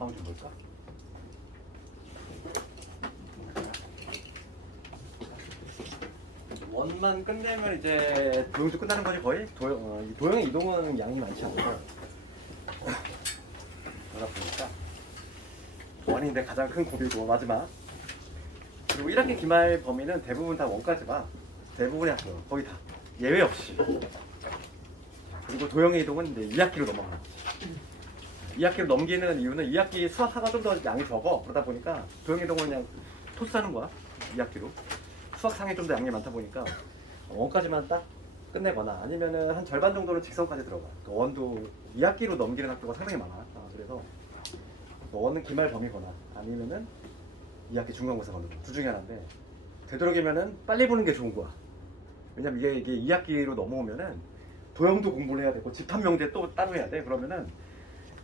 원방 좀 볼까? 원만 끝내면 이제 도형도 끝나는 거지 거의. 도형의 이동은 양이 많지 않고 그러다 보니까 원이 내 가장 큰 고비고 마지막. 그리고 1학기 기말 범위는 대부분 다 원까지 봐. 대부분의 학교 거의 다 예외 없이. 그리고 도형의 이동은 이제 2학기로 넘어가는 거지. 2학기로 넘기는 이유는 2학기 수학하가 좀 더 양이 적어. 그러다 보니까 도형의 이동은 그냥 토스하는 거야. 2학기로. 수학상에 좀 더 양이 많다 보니까 원까지만 딱 끝내거나 아니면은 한 절반 정도는 직선까지 들어가. 그 원도 2학기로 넘기는 학교가 상당히 많아. 그래서 원은 기말 범위거나 아니면은 2학기 중간고사 거는 둘 중에 하나인데 되도록이면은 빨리 보는 게 좋은 거야. 왜냐면 이게 2학기로 넘어오면은 도형도 공부를 해야 되고 집합 명제 또 따로 해야 돼. 그러면은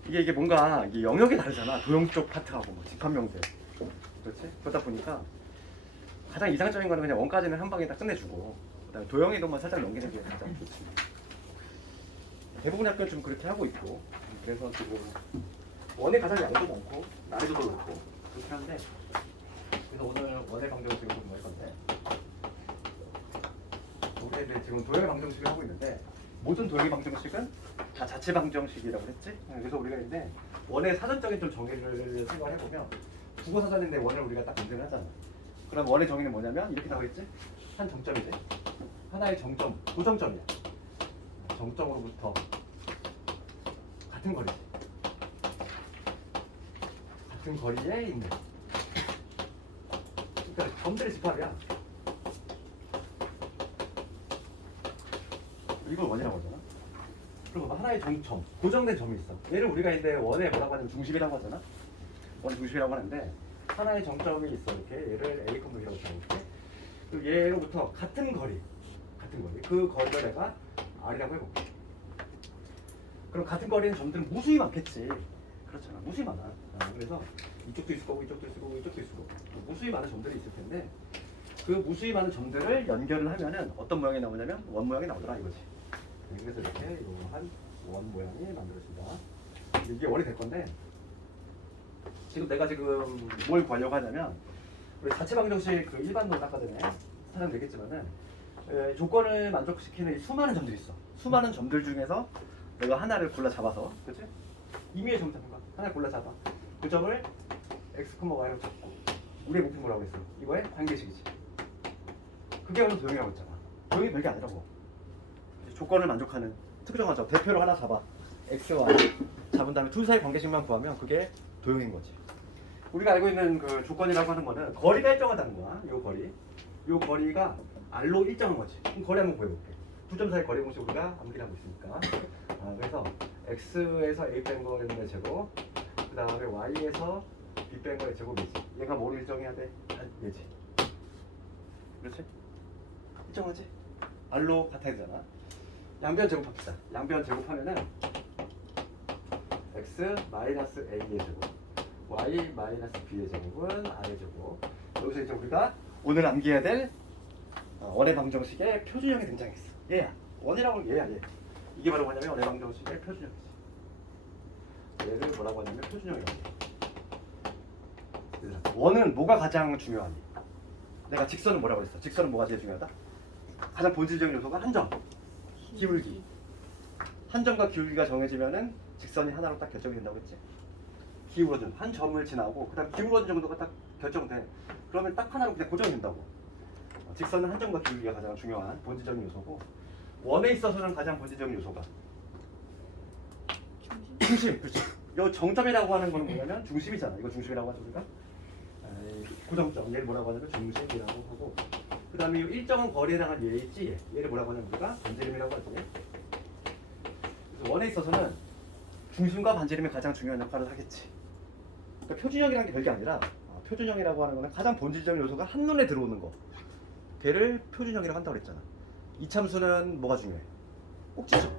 이게 뭔가 이게 영역이 다르잖아. 도형 쪽 파트하고 뭐 집합 명제. 그렇지? 그러다 보니까 가장 이상적인 거는 그냥 원까지는 한 방에 다 끝내주고 그다음에 도형의 이동만 살짝 넘기는 게 가장 좋지. 대부분 학교는 좀 그렇게 하고 있고 그래서 지금 원의 가장 양도 많고 난이도도 높고 그렇긴 한데 그래서 오늘 원의 방정식을 공부할 건데 우리는 지금 도형의 방정식을 하고 있는데 모든 도형의 방정식은 다 자체 방정식이라고 했지? 그래서 우리가 이제 원의 사전적인 좀 정의를 생각을 해보면 국어 사전인데 원을 우리가 딱 검증을 하잖아. 그럼 원의 정의는 뭐냐면 이렇게 나와 있지? 한 정점이지? 하나의 정점, 고정점이야. 정점으로부터 같은 거리지. 같은 거리에 있는. 그러니까 점들의 집합이야. 이걸 원이라고 하잖아. 그리고 하나의 정점, 고정된 점이 있어. 얘를 우리가 이제 원의 뭐라고 하냐면 중심이라고 하잖아. 원 중심이라고 하는데 하나의 정점이 있어. 이렇게 얘를 A, B라고 잡을게. 그리고 얘로부터 같은 거리. 그 거리를 내가 R이라고 해볼게. 그럼 같은 거리는 점들은 무수히 많겠지. 그렇잖아. 무수히 많아. 그래서 이쪽도 있을 거고 이쪽도 있을 거고 이쪽도 있을 거고 무수히 많은 점들이 있을 텐데 그 무수히 많은 점들을 연결을 하면은 어떤 모양이 나오냐면 원 모양이 나오더라 이거지. 그래서 이렇게 이러한 원 모양이 만들어진다. 이게 원이 될 건데 지금 내가 지금 뭘 구하려고 하냐면 우리 자체 방정식 그 일반론 아까 전에 사람 되겠지만은 조건을 만족시키는 수많은 점들이 있어. 수많은 점들 중에서 내가 하나를 골라 잡아서, 그렇지? 임의의 점 잡는 거야. 하나를 골라 잡아. 그 점을 x, y로 잡고 우리의 목표 뭐라고 했어? 이거의 관계식이지. 그게 오늘 도형이라고 했잖아. 도형이 별게 아니라고. 조건을 만족하는 특정하죠. 대표로 하나 잡아. x, y 잡은 다음에 둘 사이 관계식만 구하면 그게 도형인 거지. 우리가 알고 있는 그 조건이라고 하는 거는 거리가 일정하다는 거야. 요 거리가 r로 일정한 거지. 그럼 거리 한번 구해볼게. 두 점 사이 거리 공식 우리가 암기하고 있으니까. 그래서 x에서 a 뺀 거의 제곱, 그 다음에 y에서 b 뺀 거의 제곱이지. 얘가 뭐를 일정해야 돼? 얘지. 그렇지? 일정하지? r로 같아야 되잖아. 양변 제곱합시다. 양변 제곱하면은 x 마이너스 a의 제곱, y 마이너스 b의 제곱은 r의 제곱. 여기서 이제 우리가 오늘 암기해야 될 원의 방정식의 표준형이 등장했어. 얘야. 원이라고 얘야 얘. 이게 바로 뭐냐면 원의 방정식의 표준형이지. 얘를 뭐라고 하냐면 표준형이라고 해. 원은 뭐가 가장 중요하니? 내가 직선은 뭐라고 했어? 직선은 뭐가 제일 중요하다? 가장 본질적인 요소가 한 점, 기울기. 한 점과 기울기가 정해지면은 직선이 하나로 딱 결정이 된다고 했지. 기울어진 한 점을 지나고 그다음 기울어진 정도가 딱 결정돼. 그러면 딱 하나로 그냥 고정이 된다고. 직선은 한 점과 기울기가 가장 중요한 본질적인 요소고 원에 있어서는 가장 본질적인 요소가 중심. 그렇지. 이 정점이라고 하는 거는 뭐냐면 중심이잖아. 이거 중심이라고 하죠 우리가. 고정점. 얘를 뭐라고 하냐면 중심이라고 하고 그 다음에 일정한 거리랑 얘 있지. 얘를 뭐라고 하냐면 우리가 반지름이라고 하지. 그래서 원에 있어서는 중심과 반지름이 가장 중요한 역할을 하겠지. 그러니까 표준형이라는 게 별게 아니라 표준형이라고 하는 거는 가장 본질적인 요소가 한눈에 들어오는 거. 걔를 표준형이라고 한다고 그랬잖아. 이참수는 뭐가 중요해? 꼭지점.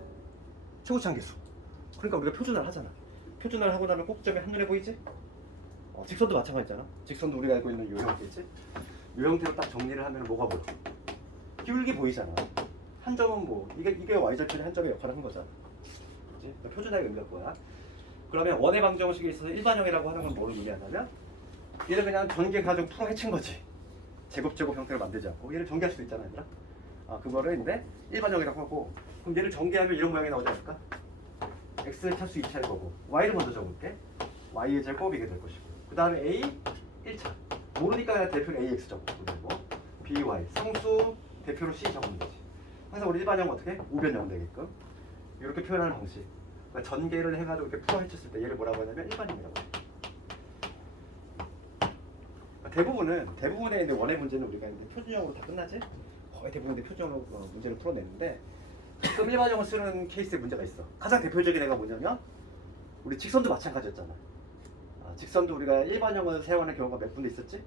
최고치 한계수. 그러니까 우리가 표준을 하잖아. 표준을 하고 나면 꼭지점이 한눈에 보이지? 직선도 마찬가지잖아. 직선도 우리가 알고 있는 요 형태지. 요 형태로 딱 정리를 하면 뭐가 보여? 기울기 보이잖아. 한 점은 뭐 이게 y절편의 한 점의 역할을 한 거잖아. 그렇지? 그러니까 표준화의 의미가 그거야. 그러면 원의 방정식에 있어서 일반형이라고 하는 건 뭐를 의미하냐면 얘를 그냥 전개 가지고 풀어 헤친 거지. 제곱 형태로 만들지 않고 얘를 전개할 수도 있잖아, 얘들아. 그거를 근데 일반형이라고 하고, 그럼 얘를 전개하면 이런 모양이 나오지 않을까? x는 차수 2차일 거고, y를 먼저 적을게. y의 제곱 이게 될 것이고, 그 다음에 a 1차 모르니까 그냥 대표로 ax 적고, 그리고 by 상수 대표로 c 적는 거지. 항상 우리 일반형 어떻게? 우변형 되게끔 이렇게 표현하는 방식. 그러니까 전개를 해가지고 이렇게 풀어 헤쳤을 때 얘를 뭐라고 하냐면 일반형이라고 해. 대부분의 원의 문제는 우리가 이제 표준형으로 다 끝나지? 거의 대부분의 표준형으로 문제를 풀어내는데, 가끔 일반형을 쓰는 케이스에 문제가 있어. 가장 대표적인 애가 뭐냐면 우리 직선도 마찬가지였잖아. 직선도 우리가 일반형을 사용하는 경우가 몇 군데 있었지?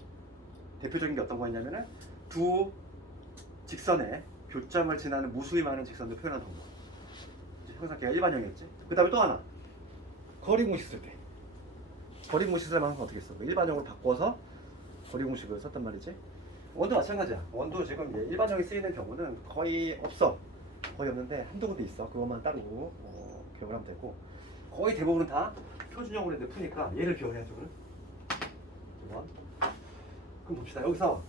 대표적인 게 어떤 거였냐면은 두 직선의 교점을 지나는 무수히 많은 직선도 표현하는 방법. 항상 걔가 일반형이었지. 그 다음에 또 하나, 거리 공식 쓸 때. 거리 공식 쓰려면 항상 어떻게 써? 일반형으로 바꿔서 거리 공식을 썼단 말이지. 원도 마찬가지야. 원도 지금 이제 일반형이 쓰이는 경우는 거의 없어. 거의 없는데 한두 군데 있어. 그것만 따로 기억을 하면 되고, 거의 대부분은 다 표준형으로 이제 푸니까 얘를 기억해야죠. 그럼 봅시다. 여기서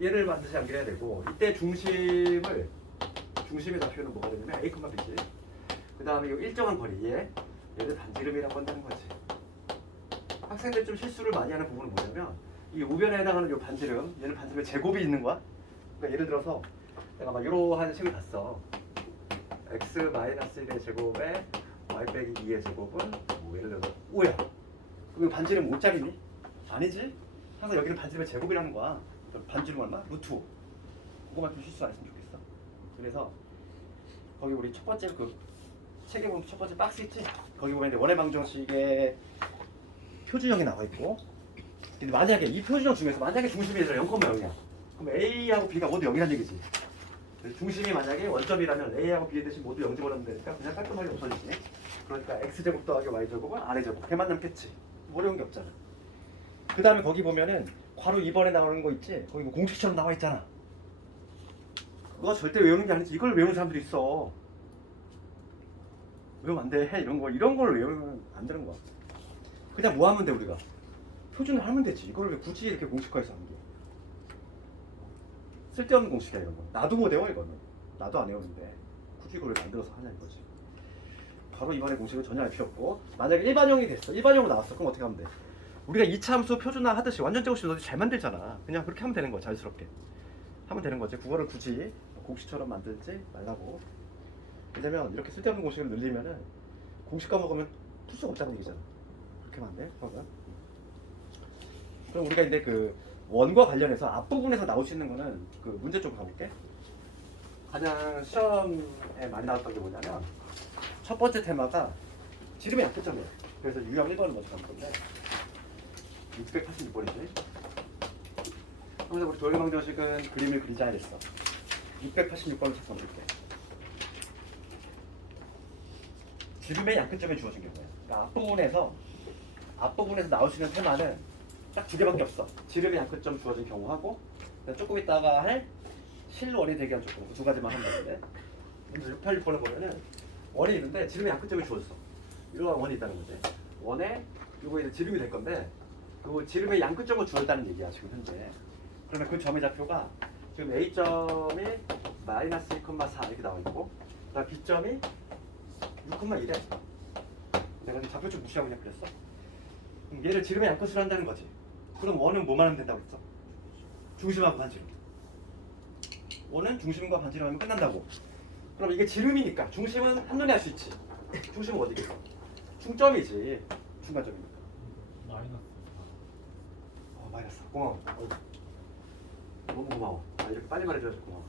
얘를 반드시 암기해야 되고, 이때 중심의 좌표는 뭐가 되냐면 a, b지. 그 다음에 이 일정한 거리, 얘를 반지름이라고 한다는 거지. 학생들 좀 실수를 많이 하는 부분은 뭐냐면 이 우변에 해당하는 이 반지름, 얘는 반지름의 제곱이 있는 거야. 그러니까 예를 들어서 내가 막 이러한 식을 봤어. x-1의 제곱에 y 빼기 2의 제곱은 뭐 예를 들어서 5야. 그럼 반지름 5짜리니? 아니지. 항상 여기는 반지름의 제곱이라는 거야. 반지름 얼마? 루트 5. 그거만 좀 실수 안 했으면 좋겠어. 그래서 거기 우리 첫 번째 그 책에 보면 첫 번째 박스 있지? 거기 보면 원의 방정식의 표준형이 나와 있고, 근데 만약에 이 표준형 중에서 만약에 중심이 0,0이야. 그럼 A하고 B가 모두 0이라는 얘기지. 중심이 만약에 원점이라면 A하고 B 대신 모두 0 집어넣으면 되니까 그냥 깔끔하게 없어지지. 그러니까 X제곱 더하기 Y제곱은 R제곱. 걔만 남겠지. 어려운 게 없잖아. 그 다음에 거기 보면은 괄호 2번에 나오는 거 있지? 거기 뭐 공식처럼 나와 있잖아. 그거 절대 외우는 게 아니지. 이걸 외우는 사람들이 있어. 외우면 안 돼. 이런 걸 외우면 안 되는 거야. 그냥 뭐 하면 돼, 우리가? 표준을 하면 되지. 이걸 왜 굳이 이렇게 공식화해서 하는 거야? 쓸데없는 공식이야, 이런 거. 나도 못 외워, 이거는. 나도 안 외우는데 굳이 이걸 왜 만들어서 하냐 이거지. 바로 이번에 공식은 전혀 알 필요 없고, 만약에 일반형이 됐어. 일반형으로 나왔어. 그럼 어떻게 하면 돼? 우리가 이차함수 표준화 하듯이 완전 제곱식 너도 잘 만들잖아. 그냥 그렇게 하면 되는 거야. 자연스럽게 하면 되는 거지. 국어를 굳이 공식처럼 만들지 말라고. 왜냐면 이렇게 쓸데없는 공식을 늘리면은 공식 까먹으면 풀 수가 없다는 얘기잖아. 그렇게 하면 안 돼? 그럼 우리가 이제 그 원과 관련해서 앞부분에서 나올 수 있는 거는 그 문제 좀 가볼게. 가장 시험에 많이 나왔던 게 뭐냐면 첫 번째 테마가 지름의 약분점이야. 그래서 유형 1번을 먼저 가볼 건데 686번이지. 그래서 우리 도형의 방정식은 그림을 그리자 했어. 686번을 첫 번째 볼게. 지름의 약분점이 주어진 경우야. 그러니까 앞부분에서 나올 수 있는 테마는 딱 두 개밖에 없어. 지름의 약분점 주어진 경우하고, 조금 있다가 할 실원이 되게 한 조건, 그 두 가지만 하면 되는데, 686번을 보면은 원이 있는데 지름의 약분점이 주어졌어. 이러한 원이 있다는 거지. 원에 이거 이제 지름이 될 건데, 그 지름의 양끝점을 주었다는 얘기야 지금 현재. 그러면 그 점의 좌표가 지금 A점이 마이너스 2,4 이렇게 나와 있고, 그다음 B점이 6,1에 내가 좌표 좀 무시하고 그냥 그렸어. 그럼 얘를 지름의 양끝으로 한다는 거지. 그럼 원은 뭐만 하면 된다고 했어? 중심하고 반지름. 원은 중심과 반지름 하면 끝난다고. 그럼 이게 지름이니까 중심은 한눈에 알 수 있지. 중심은 어디겠어? 중점이지. 중간점이니까. 마이너스. 마이너스. 고마워. 너무 고마워. 이렇게 빨리 말해줘서 고마워.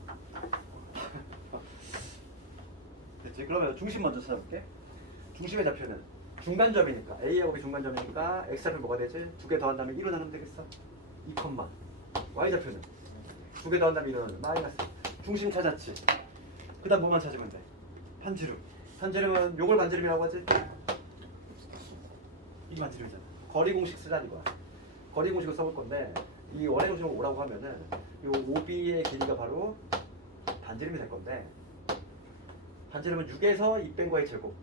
됐지? 그러면 중심 먼저 찾아볼게. 중심의 좌표는 중간점이니까 A하고 B 중간점이니까 X좌표 뭐가 되지? 두 개 더한 다음에 1로 나누면 되겠어? 2, Y좌표는 두 개 더한 다음에 1로 나누면 마이너스. 중심 찾았지? 그 다음 뭐만 찾으면 돼? 반지름. 반지름은 요걸 반지름이라고 하지? 이게 반지름이잖아. 거리 공식 쓰자는 거야. 거리 공식을 써볼 건데 이 원의 중심을 5라고 하면은 요 OB의 길이가 바로 반지름이 될 건데, 반지름은 6에서 2 뺀 거의 제곱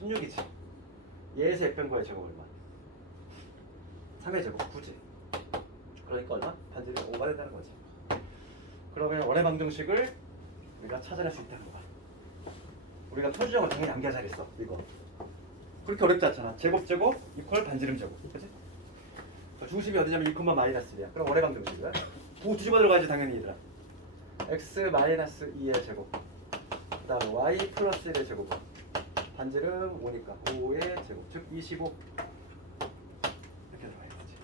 16이지. 얘에서 F변과의 제곱 얼마? 3의 제곱 굳이. 그러니까 얼마? 반지름이 5가 된다는 거지. 그러면 원의 방정식을 우리가 찾아낼 수 있다는 거야. 우리가 표준형을 당연히 암기하자 그랬어. 이거 그렇게 어렵지 않잖아. 제곱 이퀄 반지름 제곱. 그치? 중심이 어디냐면 2, 마이너스 1이야. 그럼 원의 방정식은 뭐 뒤집어 들어가야지 당연히 얘들아. x 마이너스 2의 제곱, 그 다음에 y 플러스 1의 제곱, 반지름 5니까 5의 제곱, 즉 25 이렇게 들어가야 되지.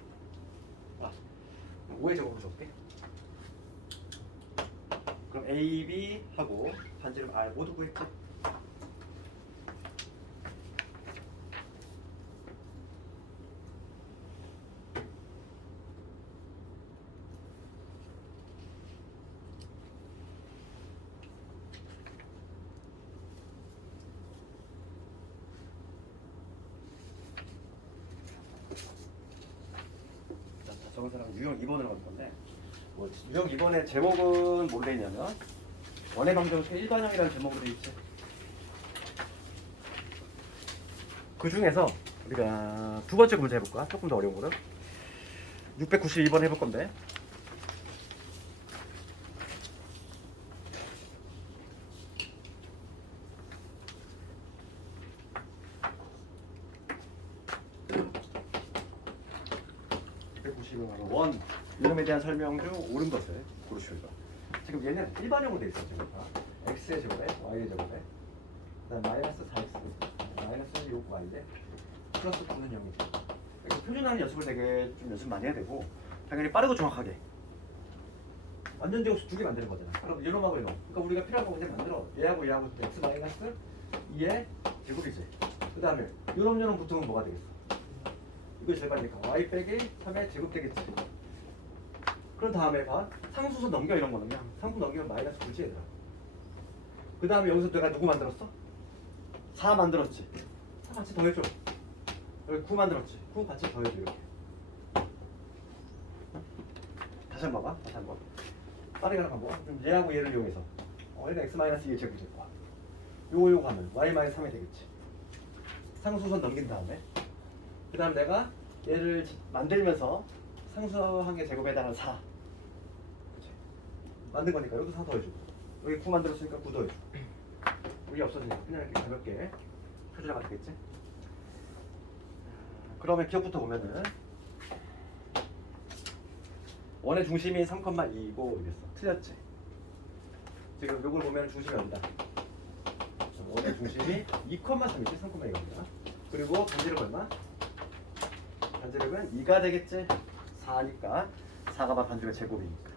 5의 제곱을 적게. 그럼 a, b 하고 반지름 r 모두 구했지. 적은 사람은 유형 2번으로 갈 건데, 뭐 유형 2번의 제목은 뭘로 돼 있냐면 원의 방정식 일반형이라는 제목으로 돼 있지. 그 중에서 우리가 두 번째 문제 해볼까? 조금 더 어려운 거는 692번 해볼 건데, 원 이름에 대한 설명 중 옳은 것을 고르시오가. 지금 얘는 일반형으로 돼 있어. 지금 x의 제곱에 y의 제곱에 그다음 마이너스 4x 마이너스 6y에 플러스 9는 0이지. 그래서 표준하는 연습을 되게 좀 연습 많이 해야 되고, 당연히 빠르고 정확하게 완전 제곱수 두 개 만드는 거잖아. 그럼 이놈하고 이놈. 그러니까 우리가 필요한 거 그냥 만들어. 얘하고 x 마이너스 2의 제곱이지. 그 다음에 요놈 붙으면 뭐가 되겠어? 이거 절반이니까 y 빼기 3의 제곱 되겠지. 그런 다음에 봐. 상수선 넘겨 이런 거는 그냥 상수 넘기면 마이너스 9지 얘들아. 그 다음에 여기서 내가 누구 만들었어? 4 만들었지. 4 같이 더해줘. 여기 9 만들었지. 9 같이 더해줘 이렇게. 다시 한번 봐봐. 다시 한번. 빠르게 하나 봐봐. 그럼 얘하고 얘를 이용해서 얘는 x 마이너스 2의 제곱이 될 거야. 요거 하면 y 마이너스 3이 되겠지. 상수선 넘긴 다음에 그 다음 내가 얘를 만들면서 상수항의 제곱에 해당하는 4 그치? 만든 거니까 여기도 4 더해주고, 여기 9 만들었으니까 9 더해주고, 여기 없어지니까 그냥 이렇게 가볍게 표준화가 되겠지? 그러면 기억부터 보면은 원의 중심이 3,2이고 이랬어. 틀렸지? 지금 요걸 보면 중심이 어디다? 원의 중심이 2,3이지. 3,2입니다. 그리고 반지름 얼마? 반지름은 2가 되겠지? 4니까 4가 바로 반지름의 제곱이니까.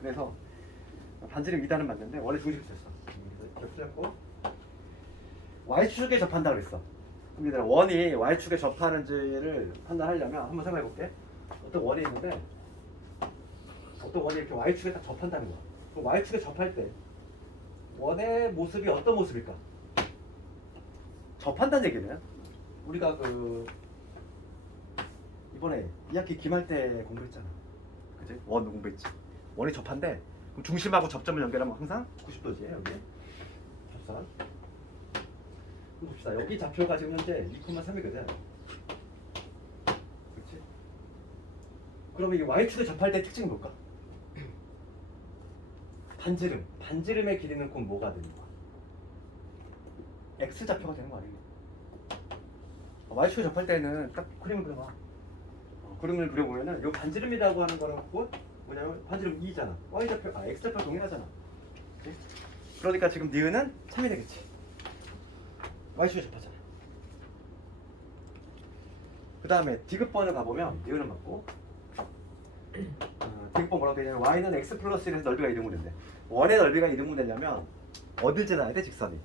그래서 반지름 2단은 맞는데 원래 중심이 됐어. 이렇게 풀렸고, y축에 접한다 그랬어. 그럼 얘들아, 원이 y축에 접하는지를 판단하려면 한번 생각해 볼게. 어떤 원이 있는데 어떤 원이 이렇게 y축에 딱 접한다는 거야. 그럼 y축에 접할 때 원의 모습이 어떤 모습일까? 접한다는 얘기는 우리가 이번에 2학기 기말 때 공부했잖아. 그치? 원 공부했지. 원이 접한데 그럼 중심하고 접점을 연결하면 항상 90도지 여기. 접선. 그럼 봅시다. 여기 좌표가 지금 현재 2,3이거든. 그렇지? 그러면 이 y축에 접할 때 특징이 뭘까? 반지름. 반지름의 길이는 그럼 뭐가 되는 거야? x 좌표가 되는 거 아니에요? y축에 접할 때는 딱 그림을 그려봐. 그림을 그려보면은 이 반지름이라고 하는 거는 곧 뭐냐면 반지름 2잖아. y좌표, x좌표 동일하잖아. 그치? 그러니까 지금 니은은 3이 되겠지. y축에 접하잖아. 그 다음에 디귿번을 가보면 니은은 맞고, 디귿번 뭐라고 되냐면 y는 x 플러스 1에서 넓이가 이등분된대. 원의 넓이가 이등분되냐면 어딜 지나야 돼? 직선이.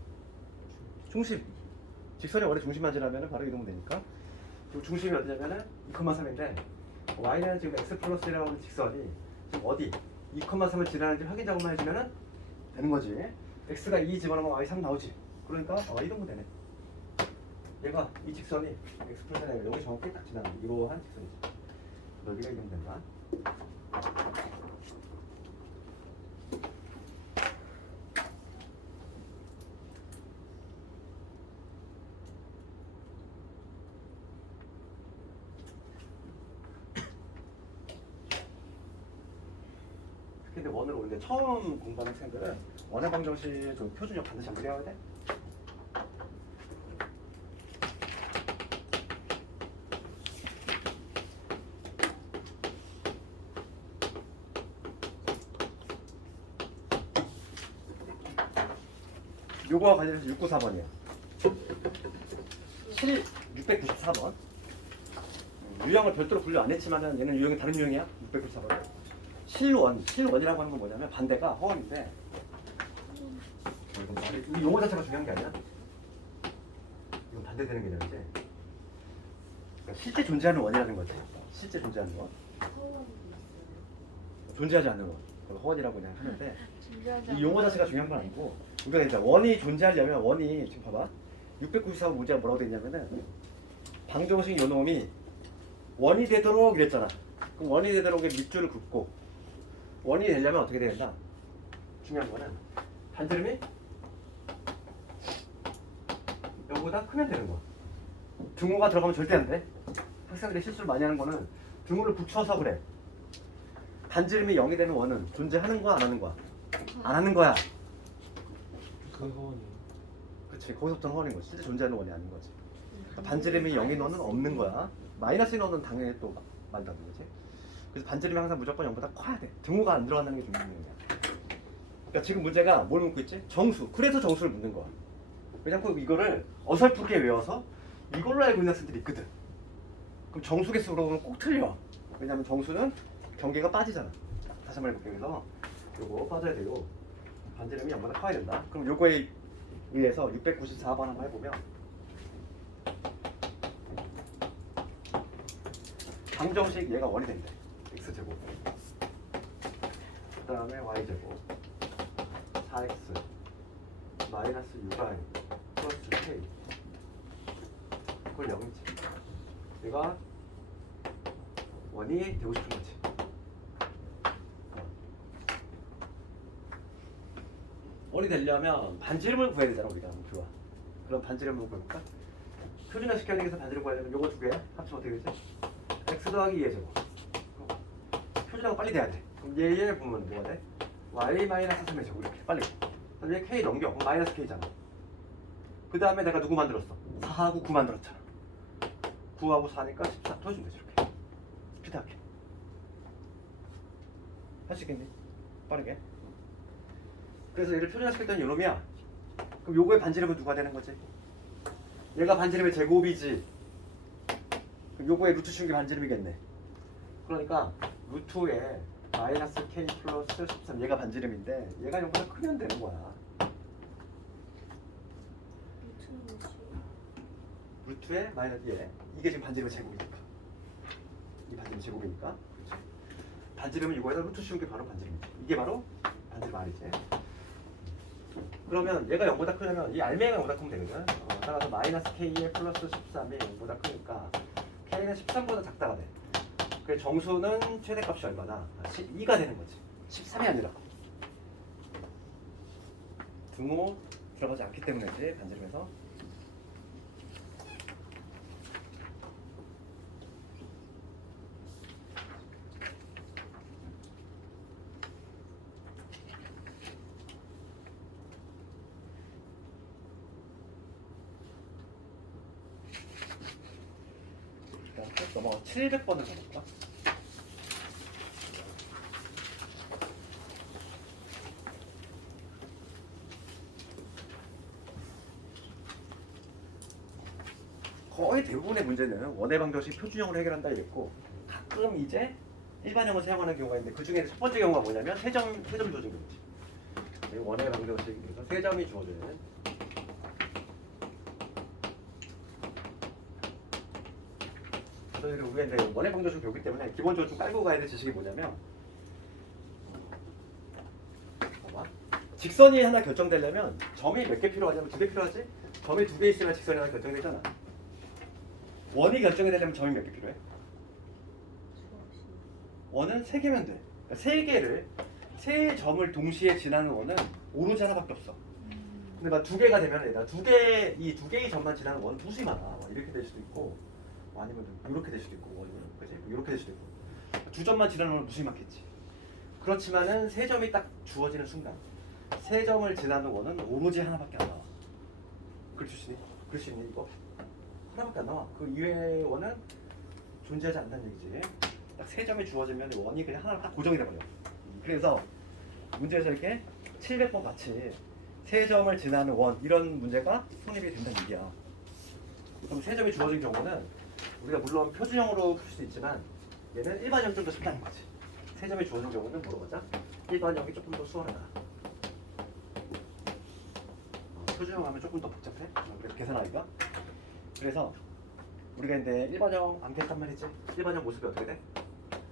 중심. 직선이 원의 중심만 지나면 바로 이등분되니까. 지금 중심이 어디냐면은 2,3인데 y는 지금 x 플러스 1이라고 하는 직선이 지금 어디 2,3을 지나는지 확인 작업만 해주면 되는 거지. x가 2 집어넣으면 y 3 나오지. 그러니까 이등분되네. 얘가 이 직선이 x 플러스 1이 여기 정확히 딱 지나는 이러한 직선이지. 넓이가 이등분된다. 근데 원으로 오는데 처음 공부하는 학생들은 원의 방정식 좀 표준형 반드시 한번 외워야 돼. 요거와 관련해서 694번이에요. 694번. 유형을 별도로 분류 안 했지만은 얘는 유형이 다른 유형이야. 694번. 실원이라고 하는 건 뭐냐면 반대가 허원인데 이 용어 자체가 중요한 게 아니야. 이건 반대되는 개념이지. 그러니까 실제 존재하는 원이라는 거지. 실제 존재하는 원. 존재하지 않는 원. 그걸 허원이라고 그냥 하는데 이 용어 자체가 중요한 건 아니고 우리가 이제 원이 존재하려면 원이 지금 봐봐. 694번 문제가 뭐라고 돼 있냐면은 방정식 요놈이 원이 되도록 이랬잖아. 그럼 원이 되도록 밑줄을 긋고 원이 되려면 어떻게 돼야 된다? 중요한 거는 반지름이 여기보다 크면 되는 거야. 등호가 들어가면 절대 안 돼. 학생들이 실수를 많이 하는 거는 등호를 붙여서 그래. 반지름이 0이 되는 원은 존재하는 거야 안 하는 거야? 안 하는 거야. 그 허원이요. 그치, 거기서부터 허원인 거지. 실제 존재하는 원이 아닌 거지. 그러니까 반지름이 0인 원은 없는 거야. 마이너스인 원은 당연히 또 만다는 거지. 그래서 반지름이 항상 무조건 0보다 커야 돼. 등호가 안 들어간다는 게 중요한 거야. 그러니까 지금 문제가 뭘 묻고 있지? 정수. 그래서 정수를 묻는 거야. 왜냐면 이거를 어설프게 외워서 이걸로 알고 있는 학생들이 있거든. 그럼 정수 개수로 보면 꼭 틀려. 왜냐면 정수는 경계가 빠지잖아. 다시 한번 해볼게요. 그래서 요거 빠져야 되고 반지름이 0보다 커야 된다. 그럼 요거에 의해서 694번 한번 해보면 방정식 얘가 원이 된대. x제곱 그 다음에 y제곱 4x 마이너스 6y 플러스 k 그걸 0이지. 얘가 원이 되고 싶은 거지. 원이 되려면 반지름을 구해야 되잖아 우리가 목표가. 그럼 반지름을 구해볼까? 표준화 시켜야 되기 위해서 반지름 구하려면 요거 두 개 합치면 어떻게 되지? x 더하기 2의 제곱. 표준화가 빨리 돼야 돼. 그럼 얘 보면 뭐가 돼? y 마이너스 3의 제곱 이렇게 빨리. 그럼 얘 k 넘겨. 그럼 마이너스 k잖아. 그 다음에 내가 누구 만들었어? 4하고 9 만들었잖아. 9하고 4니까 14 풀어주면 되지 이렇게. 피타하게. 할 수 있겠니? 빠르게. 그래서 얘를 표준화시킬 때는 요놈이야. 그럼 요거의 반지름은 누가 되는 거지? 얘가 반지름의 제곱이지. 그럼 요거의 루트 씌운 게 반지름이겠네. 그러니까 루트에 마이너스 k 플러스 13 얘가 반지름인데 얘가 요거보다 크면 되는 거야. 루트에 마이너스 얘 이게 지금 반지름의 제곱이니까. 이 반지름 제곱이니까. 그렇지. 반지름은 이거에다 루트 씌운 게 바로 반지름이지. 이게 바로 반지름 R이지. 그러면 얘가 0보다 크려면 이 알맹이가 0보다 크면 되거든. 따라서 마이너스 k에 플러스 13이 0보다 크니까 k는 13보다 작다가 돼. 그래서 정수는 최대값이 얼마나? 2가 되는 거지. 13이 아니라. 등호 들어가지 않기 때문이지 반지름에서. 넘어가 700번을 가볼까? 거의 대부분의 문제는 원의 방정식 표준형으로 해결한다 이랬고 가끔 이제 일반형을 사용하는 경우가 있는데 그 중에 첫 번째 경우가 뭐냐면 세점 주어진 경우지. 원의 방정식에서 세 점이 주어지는 우리가 이제 원의 방정식 배우기 때문에 기본적으로 좀 깔고 가야 될 지식이 뭐냐면 봐봐. 직선이 하나 결정되려면 점이 몇 개 필요하냐면 2개 필요하지? 점이 2개 있으면 직선이 하나 결정되잖아. 원이 결정이 되려면 점이 몇 개 필요해? 원은 3개면 돼. 그러니까 3개를 3점을 동시에 지나는 원은 오로지 하나밖에 없어. 근데 막 2개가 되면 얘가 이 2개의 점만 지나는 원은 도저히 많아. 이렇게 될 수도 있고 아니면 이렇게 될 수도 있고, 그지? 이렇게 될 수도 있고. 2점만 지나는 건 무수히 많겠지. 그렇지만은 세 점이 딱 주어지는 순간 세 점을 지나는 원은 오로지 하나밖에 안 나와. 그럴 수 있니? 그럴 수 있니 이거? 하나밖에 안 나와. 그 이외의 원은 존재하지 않는다는 얘기지. 딱 세 점이 주어지면 원이 그냥 하나로 딱 고정이 돼버려. 그래서 문제에서 이렇게 700번 같이 세 점을 지나는 원 이런 문제가 성립이 된다는 얘기야. 그럼 세 점이 주어진 경우는 우리가 물론 표준형으로 풀 수도 있지만 얘는 일반형 좀 더 쉽다는 거지. 세 점이 주어진 경우는 물어보자. 일반형이 조금 더 수월하다. 표준형 하면 조금 더 복잡해. 그래서 계산하기가. 그래서 우리가 이제 일반형 암기했단 말이지. 일반형 모습이 어떻게 돼?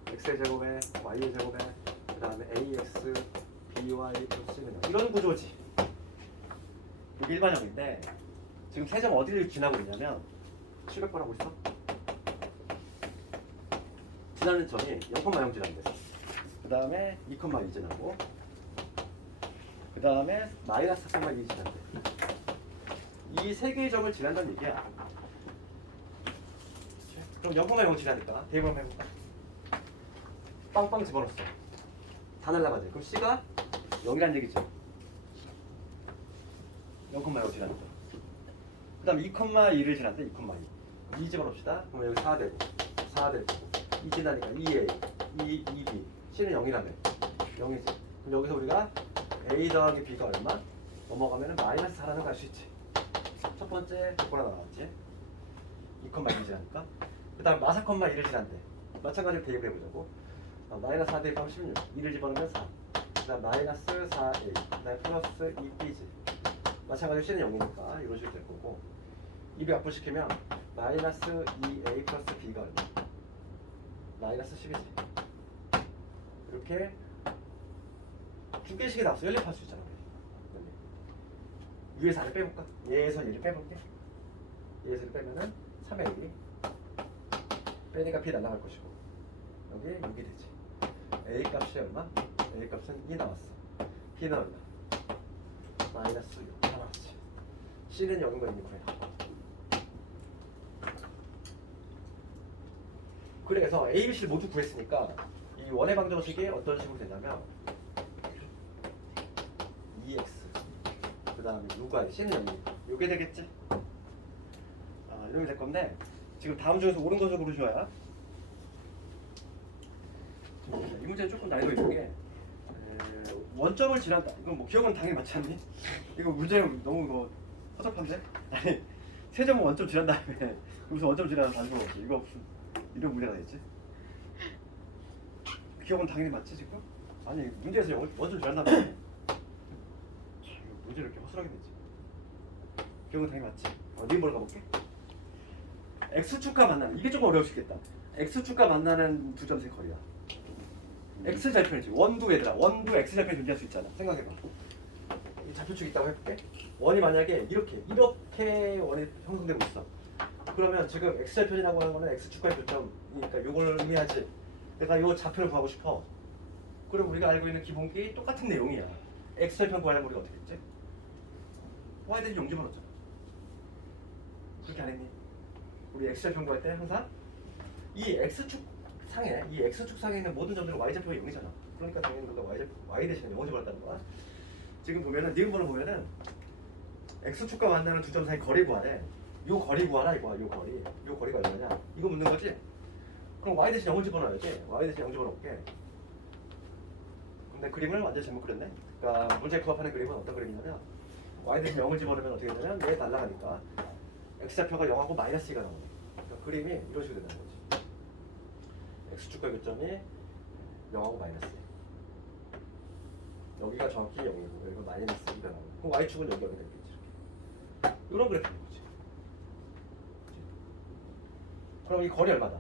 x의 제곱에 y의 제곱에 그 다음에 ax by 플러스 c는 이런 구조지. 이게 일반형인데 지금 세 점 어디를 지나고 있냐면 700번 하고 있어. 지나는 점이 0,0 지난대. 그 다음에 2,2 지나고 그 다음에 마이너스 3,2 지난대. 이 세 개의 점을 지난다는 얘기야. 그럼 0,0 지나니까 대입을 한번 해볼까? 빵빵 집어넣었어. 다 날라가지. 그럼 C가 0이란 얘기죠. 0,0 지나니까. 그 다음 2,2를 지났대. 2,2. 2 집어넣읍시다. 그러면 여기 4 되고 4 되고 2 지나니까 2A 2B C는 0이라며. 0이지. 그럼 여기서 우리가 A 더하기 B가 얼마? 넘어가면 마이너스 4라는 걸 알 수 있지. 첫 번째 조건 하나 나왔지. 2,2 지나니까. 그 다음 마사, 2를 지난대. 마찬가지로 대입을 해보자고. 마이너스 4 대입하면 16. 2를 집어넣으면 4. 그 다음 마이너스 4A. 그 다음에 플러스 2B지. 마찬가지로 C는 0이니까 이런 식으로 될 거고. 2배 약분시키면 마이너스 2A 플러스 B가 얼마? 마이너스 10이지. 이렇게 두 개씩이 나왔어. 연립할 수 있잖아. 위에서 4를 빼볼까? 얘에서 1을 빼볼게. 얘에서 1을 빼면은 3의 1이 빼니까 B 날라갈 것이고 여기 6이 되지. A 값이 얼마? A 값은 2 나왔어. B는 얼마? 마이너스 6 다 나왔지. C는 0인 거 있니? 구해라. 그래서 A, B, C를 모두 구했으니까 이 원의 방정식이 어떤 식으로 되냐면 2x 그 다음에 6y C는 0이니까 요게 되겠지? 이렇게 될 건데 지금 다음 중에서 옳은 것을 고르셔야. 이 문제는 조금 난이도 있는 게 원점을 지난다. 이건 뭐 기억은 당연히 맞지 않니? 이거 문제 너무 뭐 허접한데? 아니 세 점은 원점 지난 다음에 무슨 원점 지나는 단수가 없지. 이거 무슨 이런 문제가 되겠지? 기억은 당연히 맞지 지금? 아니 문제에서 원점 지난다면 문제를 이렇게 허술하게 되지. 기억은 당연히 맞지? 니은번호 가볼게. X축과 만나는 이게 조금 어려울 수 있겠다. X축과 만나는 두 점 세 거리야. X좌표이지. 원도 얘들아. 원도 X좌표에 존재할 수 있잖아. 생각해봐. 이 좌표축이 있다고 해볼게. 원이 만약에 이렇게 원이 형성되고 있어. 그러면 지금 X좌표라고 하는 거는 X축과의 교점이니까 이걸 의미하지. 내가 이 좌표를 구하고 싶어. 그럼 우리가 알고 있는 기본기 똑같은 내용이야. X좌표 구하려면 우리가 어떻게 했지? Y 대신 0 집어넣었잖아. 그렇게 안 했니? 우리 X좌표 구할 때 항상 이 X축 상에 있는 모든 점들은 Y좌표가 0이잖아. 그러니까 당연히 우리가 Y 대신에 0을 집어넣었다는 거야. 지금 보면은 니은번호 보면은 X축과 만나는 두 점 사이 거리 구하래. 요 거리 구하라 이거야. 요 거리가 얼마냐? 이거 묻는 거지? 그럼 Y 대신 0을 집어넣어야지. Y 대신 0 집어넣을게. 근데 그림을 완전 잘못 그렸네. 그러니까 문제에 부합하는 그림은 어떤 그림이냐면 Y 대신 0을 집어넣으면 어떻게 되냐면 얘 날라가니까 X좌표가 0하고 마이너스 2가 나오네. 그러니까 그림이 이런 식으로 된다는 거지. X축과 교점이 0하고 마이너스 2. 여기가 정확히 0이고 여기가 마이너스 2가 나오고 그럼 Y축은 여기가 되겠지. 이런 그래프인 거지. 그럼 이 거리 얼마다?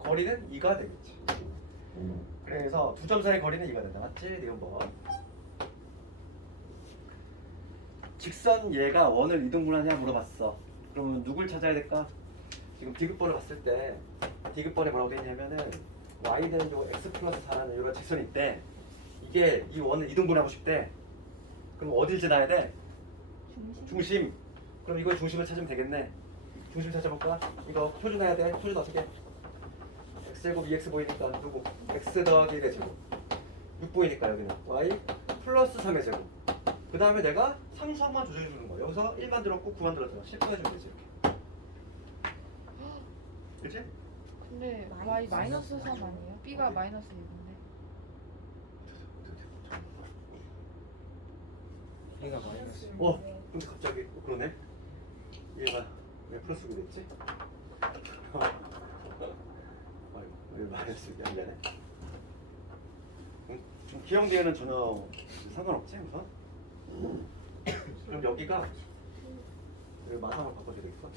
거리는 2가 되겠지. 그래서 두 점 사이 거리는 2가 된다. 맞지? 니은번. 직선 얘가 원을 이등분하냐 물어봤어. 그러면 누굴 찾아야 될까? 지금 디귿번을 봤을 때 디귿번에 뭐라고 되어 있냐면은 y 되는 요 x 플러스 4라는 이런 직선이 있대. 이게 이 원을 이등분하고 싶대. 그럼 어딜 지나야 돼? 중심. 그럼 이거 중심을 찾으면 되겠네. 중심 찾아볼까? 이거 표준해야 돼. 표준 어떻게? x제곱 2x 보이니까 누구? x 더하기 1의 제곱. 6보이니까 여기는 y 플러스 3의 제곱. 그 다음에 내가 상수항만 조정해 주는 거야. 여기서 1 만들었고 9 만들었잖아. 10 해주면 되지 이렇게. 그치? 근데 y 마이너스 3 아니에요? b가 마이너스 6인데. 얘가 마이너스. 근데 갑자기 그러네. 얘가 왜 플러스 9 됐지? 아이고 왜 마이너스 6이야 미안해. 좀 기형대에는 전혀 상관없지 우선. 그럼 여기가 여기 마상을 바꿔줘야 되겠어.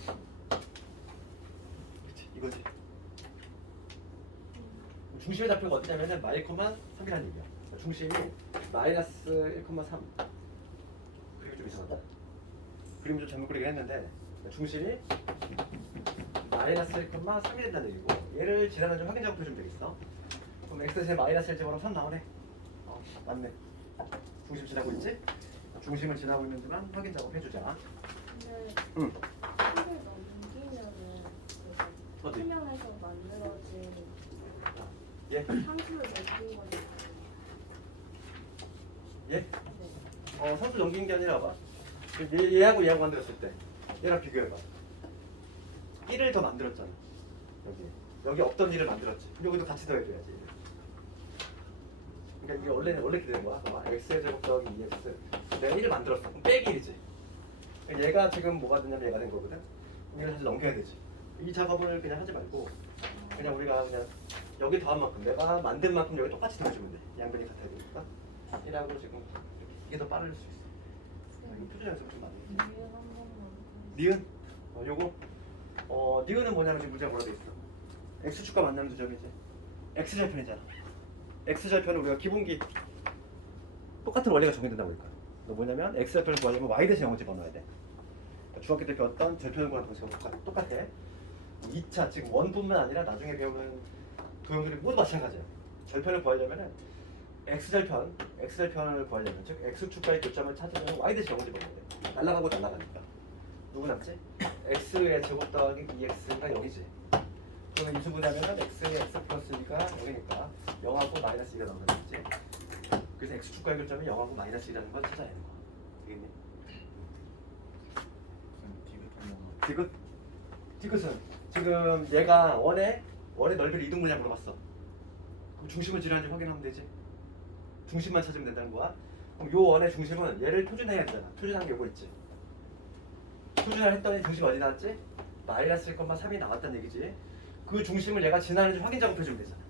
그치 이거지. 중심의 좌표가 어디냐면은 마이너스 3이라는 얘기야. 중심이 마이너스 1,3. 그림이 좀 이상하다. 그림 좀 잘못 그리긴 했는데 중심이 마이너스 1,3이 된다는 얘기고 얘를 지나는 좀 확인 작업 해주면 되겠어. 그럼 x제 마이너스 1제곱으로 3 나오네. 맞네. 중심 지나고 있지? 중심을 지나고 있는 동안 확인 작업 해주자. 근데 응. 식을 넘기면은 어디? 투명해서 만들어진 예? 상수를 넘긴 거니까. 예? 선수 넘긴 게 아니라 봐. 얘하고 얘하고 만들었을 때 얘랑 비교해봐. 1을 더 만들었잖아. 여기 없던 1을 만들었지. 여기도 같이 더해줘야지. 그러니까 이게 원래 이렇게 되는 거야. 봐봐. x의 제곱 더하기 2x. 내가 1을 만들었어. 그럼 빼기 1이지. 얘가 지금 뭐가 되냐면 얘가 된 거거든. 얘를 다시 넘겨야 되지. 이 작업을 그냥 하지 말고 그냥 우리가 그냥 여기 더한 만큼 내가 만든 만큼 여기 똑같이 더해주면 돼. 양변이 같아야 되니까. 1하고 지금 이게 더 빠를 수 있어. 이거 표준 연습 좀 많이. 이유 한 번만. 니은? 요거 니은은 뭐냐면 지금 문제가 뭐라 돼 있어? x축과 만나는 두 점이지. x절편이잖아. x절편은 우리가 기본기 똑같은 원리가 적용된다고 할까? 너 뭐냐면 x절편을 구하려면 y 대신 0을 집어넣어야 돼. 그러니까 중학교 때 배웠던 절편을 구하는 방식과 똑같아. 2차 지금 원뿐만 아니라 나중에 배우는 도형들이 모두 마찬가지야. 절편을 구하려면은 x절편을 구하려면 즉 x축과의 교점을 찾으면 y 대신 0을 집어넣어야 돼. 날아가고 날아가니까. 누구 남지? x의 제곱 더하기 2x가 0이지. 그러면 인수분해하면 x의 x 플러스 2가 0이니까 0하고 마이너스 2가 나오는 거지. 그래서 x축과의 교점이 0하고 마이너스 2라는 걸 찾아야 되는 거야. 되겠니? 디귿? 디귿은 지금 얘가 원의 넓이를 이등분이냐 물어봤어. 그럼 중심을 지나는지 확인하면 되지. 중심만 찾으면 된다는 거야. 그럼 요 원의 중심은 얘를 표준해야 되잖아. 표준한 게 요거 있지. 표준을 했더니 중심 어디 나왔지? 마이너스 1,3이 나왔다는 얘기지. 그 중심을 얘가 지나는지 확인 작업해주면 되잖아.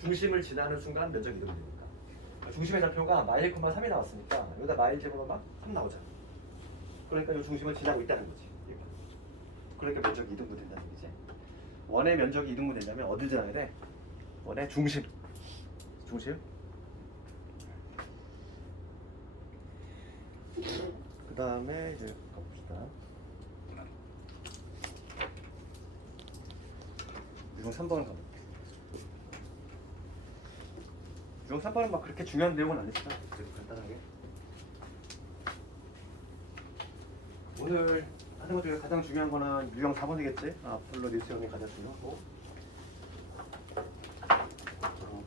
중심을 지나는 순간 면적이 이동이 되니까. 중심의 좌표가 마일 1,3이 나왔으니까 여기다 마일 제곱만 3 나오잖아. 그러니까 이 중심을 지나고 있다는 거지. 얘가. 그러니까 면적이 이동도 된다는 얘기지. 원의 면적이 이동도 되려면 어딜 지나야 돼? 원의 중심. 그 다음에 이제 가봅시다. 유형 3번을 가볼게. 유형 3번은 막 그렇게 중요한 내용은 아니지만 그래도 간단하게 오늘 하는 것 중에 가장 중요한 거는 유형 4번이겠지? 아폴로 뉴스 형이 가장 중요하고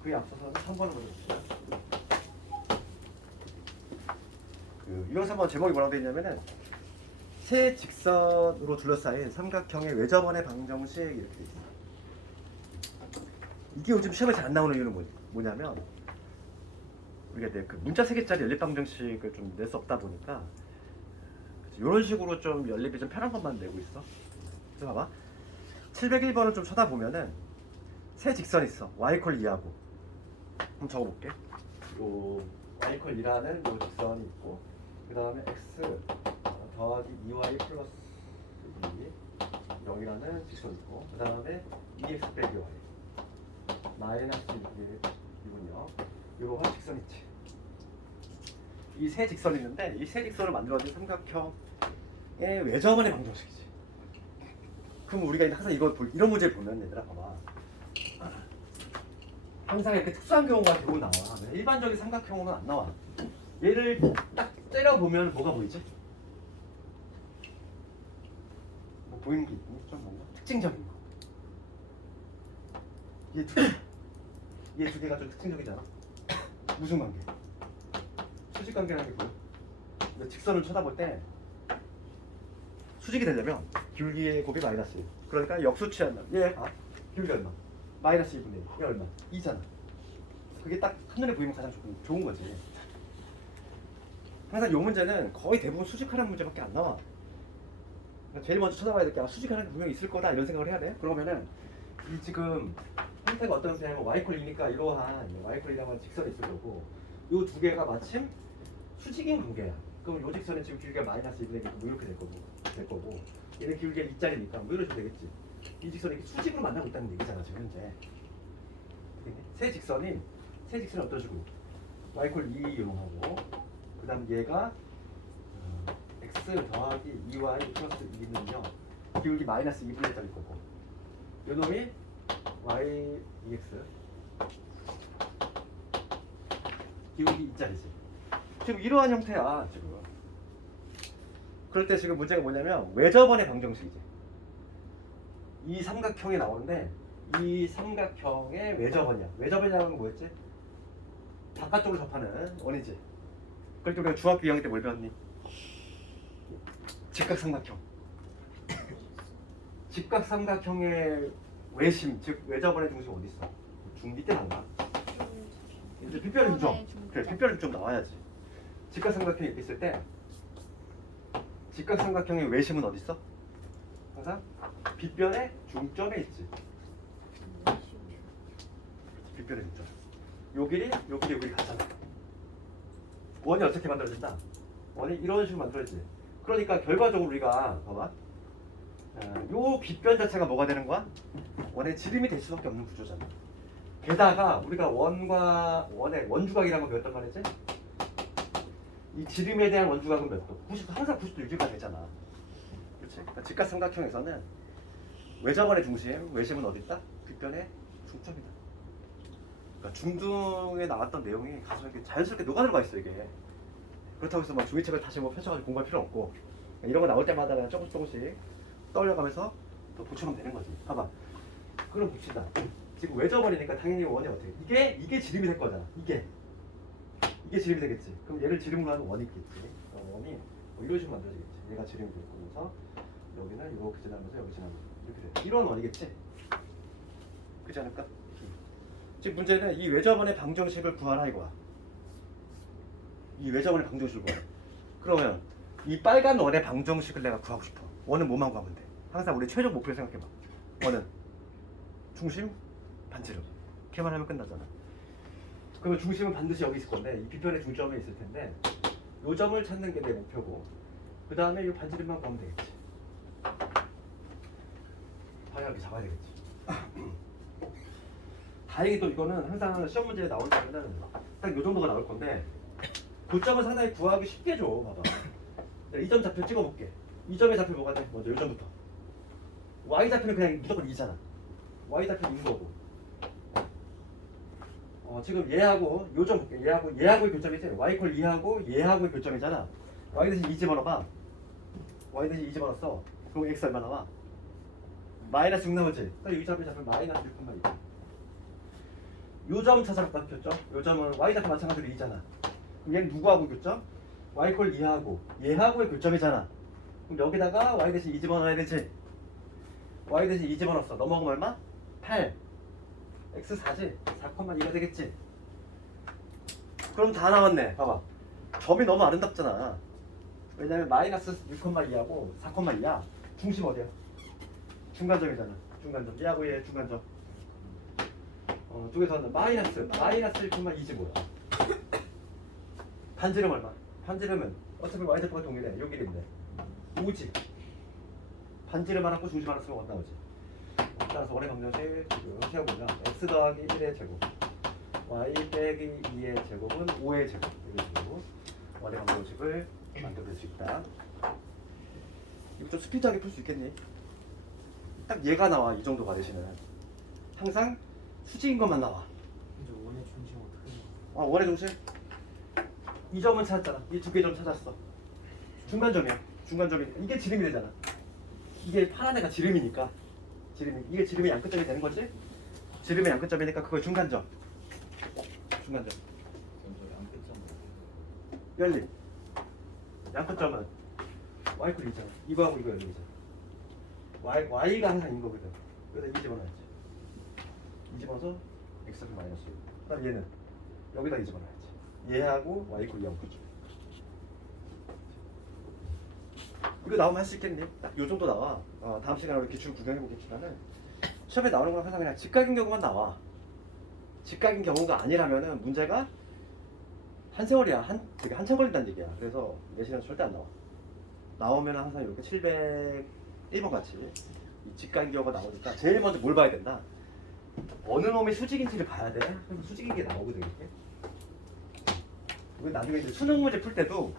그에 앞서서 3번을 먼저 봅시다. 그 유형 3번 제목이 뭐라고 되어 있냐면은 세 직선으로 둘러싸인 삼각형의 외접원의 방정식 이렇게 되어 있어. 이게 요즘 시험에 잘 안 나오는 이유는 뭐냐면 우리가 그 문자 3개짜리 연립방정식을 좀 낼 수 없다 보니까 이런 식으로 좀 연립이 좀 편한 것만 내고 있어. 그래서 봐봐. 701번을 좀 쳐다보면은 세 직선이 있어. y 콜 2하고 한번 적어볼게. 요 y 콜 2라는 요 직선이 있고 그 다음에 x 더하기 2y 플러스 2 0이라는 직선이 있고 그 다음에 2x 빼기 y 마이너스 2분요. 요거가 직선 있지. 이 세 직선이 있는데 이 세 직선을 만들어진 삼각형의 외접원의 방정식이지. 그럼 우리가 항상 이런 문제를 보면 얘들아 봐봐. 항상 이렇게 특수한 경우가 대부분 나와. 일반적인 삼각형으로는 안 나와. 얘를 딱 때려보면 뭐가 보이지? 뭐 보이는 게 있니? 좀 뭔가 특징적인 거. 얘 두 개가 좀 특징적이잖아. 무슨 관계? 수직 관계라는 게 뭐야? 근데 직선을 쳐다볼 때 수직이 되려면 기울기의 곱이 마이너스 1. 그러니까 역수치한 얘 기울기 얼마? 마이너스 2분의 1. 얘 얼마? 2잖아. 그게 딱 한눈에 보이면 가장 좋은 거지. 항상 이 문제는 거의 대부분 수직하는 문제밖에 안 나와. 그러니까 제일 먼저 쳐다봐야 될 게 수직하는 게 분명히 있을 거다 이런 생각을 해야 돼. 그러면은 이 지금 형태가 어떤 형태냐면 y=2니까 이러한 y=2라고 하는 직선이 있을 거고 이 두 개가 마침 수직인 관계야. 그럼 요 직선은 지금 길이가 마이너스 2분의 1 뭐 이렇게 될 거고 얘는 길이가 2짜리니까 뭐 이렇게 되겠지. 이 직선이 이렇게 수직으로 만나고 있다는 얘기잖아 지금 현재. 세 직선이 어떤 식으로 y=2 이용하고 그 다음 얘가 x 더하기 2y 플러스 2는요 기울기 마이너스 2분의 1짜리 거고 요 놈이 y dx 기울기 2짜리지. 지금 이러한 형태야 지금. 그럴 때 지금 문제가 뭐냐면 외접원의 방정식이지. 이 삼각형이 나오는데 이 삼각형의 외접원이야. 외접원이라는 건 뭐였지? 바깥쪽으로 접하는 원이지. 그러니까 우리가 중학교 2학년 때 뭘 배웠니? 직각삼각형. 직각삼각형의 외심, 즉 외접원의 중심 어디 있어? 중 밑에 나온다. 이제 빗변의 중점. 그래, 빗변의 중점 나와야지. 직각삼각형이 이렇게 있을 때 직각삼각형의 외심은 어디 있어? 항상 빗변의 중점에 있지. 빗변의 중점. 요 길이 같잖아. 원이 어떻게 만들어진다? 원이 이런 식으로 만들어지지. 그러니까 결과적으로 우리가 봐봐. 요 빗변 자체가 뭐가 되는 거야? 원의 지름이 될 수밖에 없는 구조잖아. 게다가 우리가 원과 원의 원주각이라는 거 배웠단 말이지? 이 지름에 대한 원주각은 몇 도? 90도, 항상 90도 유지가 되잖아. 그렇지? 그러니까 직각삼각형에서는 외접원의 중심, 외심은 어디 있다? 빗변의 중점이다. 그러니까 중등에 나왔던 내용이 가서 이렇게 자연스럽게 녹아들어가 있어 이게. 그렇다고 해서 막 종이책을 다시 뭐 펼쳐가지고 공부할 필요 없고 이런 거 나올 때마다 그냥 조금씩 떠올려가면서 또 보충하면 되는 거지. 봐봐. 그럼 봅시다. 지금 외접원이니까 당연히 원이 어떻게? 이게 지름이 될 거잖아. 이게 지름이 되겠지. 그럼 얘를 지름으로 하는 원이 있겠지. 원이 뭐 이런 식으로 만들어지겠지. 얘가 지름이 될 거면서 여기는 이렇게 지나면서 여기 지나면서 이렇게 돼. 이런 원이겠지. 그렇지 않을까? 지금 문제는 이 외접원의 방정식을 구하라 이거야. 이 외접원의 방정식을 구하라. 그러면 이 빨간 원의 방정식을 내가 구하고 싶어. 원은 뭐만 구하면 돼? 항상 우리 최종 목표를 생각해봐. 원은 중심, 반지름. 이렇게만 하면 끝나잖아. 그러면 중심은 반드시 여기 있을 건데 이 빗변의 중점에 있을 텐데 요 점을 찾는 게 내 목표고 그 다음에 이 반지름만 구하면 되겠지. 방향을 잡아야 되겠지. 다행히 또 이거는 항상 시험 문제에 나올 때는 딱 요 정도가 나올 건데 고점을 상당히 구하기 쉽게 줘. 봐봐. 이 점 좌표 찍어볼게. 이 점의 좌표 뭐가 돼? 먼저 요 점부터. y 좌표는 그냥 무조건 2잖아. y 좌표 2인 거고. 지금 얘하고 요 점 볼게. 얘하고의 교점이지. y=2하고 얘하고의 교점이잖아. y 대신 2 집어넣어봐. y 대신 2 집어넣었어. 그럼 x 얼마 나와? 마이너스 6 나오지. 그럼 이 점의 좌표 마이너스 6,2. 요 점 찾아볼까? 교점? 요 점은 y 좌표 마찬가지로 2잖아. 그럼 얘는 누구하고 교점? y=2하고 얘하고의 교점이잖아. 그럼 여기다가 y 대신 2 집어넣어야 되지. y 대신 2 집어넣었어. 넘어가면 얼마? 8. x 4지? 4,2가 되겠지. 그럼 다 나왔네. 봐봐. 점이 너무 아름답잖아. 왜냐면 마이너스 6,2하고 4,2야. 중심 어디야? 중간점이잖아. 중간점. 얘하고 얘 중간점. 쪽에서는 마이너스 1,2지 뭐야. 반지름 얼마? 반지름은 어차피 y좌표가 동일해. 요 길인데 5지. 반지름 하나 고 중심 하나 쓰면 1 나오지. 따라서 원의 방정식 지금 세워보면 x 더하기 1의 제곱 y 빼기 2의 제곱은 5의 제곱 이런 식으로 원의 방정식을 만들어낼 수 있다. 이거 좀 스피드하게 풀 수 있겠니? 딱 얘가 나와. 이 정도가 되시는 항상 수직인 것만 나와. 이제 원의 중심 어떻게 해요? 원의 중심? 이 점은 찾았잖아. 이 두 개 점 찾았어. 중간점이야. 중간점이니까 이게 지름이 되잖아. 이게 파란 애가 지름이니까 이게 지름의 양끝점이 되는 거지? 지름의 양끝점이니까 그거 중간점. 중간점. 열림. 양끝점은 y꼴 2잖아. 이거하고 이거 열림이잖아. y가 항상 인 거거든. 여기다 2 집어넣어야지. 2 집어넣어서 x 마이너스 1. 그다음 얘는 여기다 2 집어넣어야지. 얘하고 y꼴 2하고 그죠. 이거 나오면 할 수 있겠니? 딱 요 정도 나와. 다음 시간에 우리 기출 구경해보겠지만은 시험에 나오는 건 항상 그냥 직각인 경우만 나와. 직각인 경우가 아니라면은 문제가 한 세월이야. 되게 한참 걸린다는 얘기야. 그래서 내신은 절대 안 나와. 나오면 항상 이렇게 701번 같이 이 직각인 경우가 나오니까 제일 먼저 뭘 봐야 된다? 어느 놈이 수직인지를 봐야 돼. 그럼 수직인 게 나오거든 이렇게. 이건 나중에 이제 수능 문제 풀 때도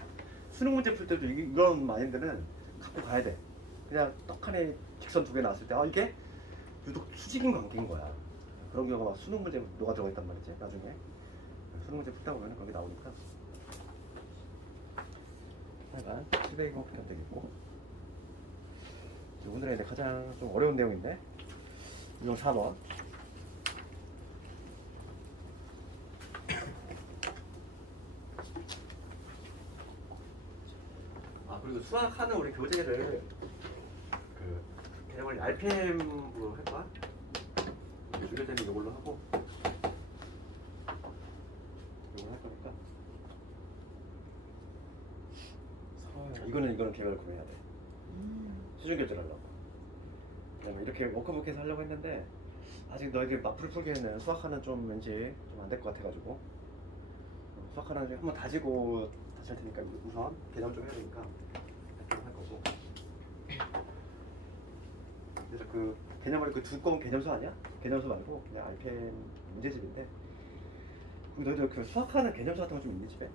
이런 마인드는 갖고 가야 돼. 그냥 떡하니 직선 2개 나왔을 때 이게 유독 수직인 관계인 거야. 그런 경우가 막 수능 문제 녹아 들어가 있단 말이지. 나중에 수능 문제 풀다 보면 거기 나오니까. 하여간 700번밖에 안 되겠고. 오늘의 가장 좀 어려운 내용인데 이건 4번. 그리고 수학하는 우리 교재를 그냥 원래 RPM으로 할까? 주교재는 이걸로 하고 이걸 할 거니까 이거는 계획을 구매해야 돼. 수준 결제를 하려고. 왜냐면 이렇게 워크북해서 하려고 했는데 아직 너에게 맞풀 풀기에는 수학하는 좀 왠지 좀 안 될 것 같아가지고 수학하는 한번 다지고 다시 할 테니까 우선 개념 좀 해야 되니까 할 거고. 그래서 그 개념을 그 두꺼운 개념서 아니야? 개념서 말고 그냥 RPM 문제집인데 그럼 너희들 그 수학하는 개념서 같은 거 좀 있니 집에?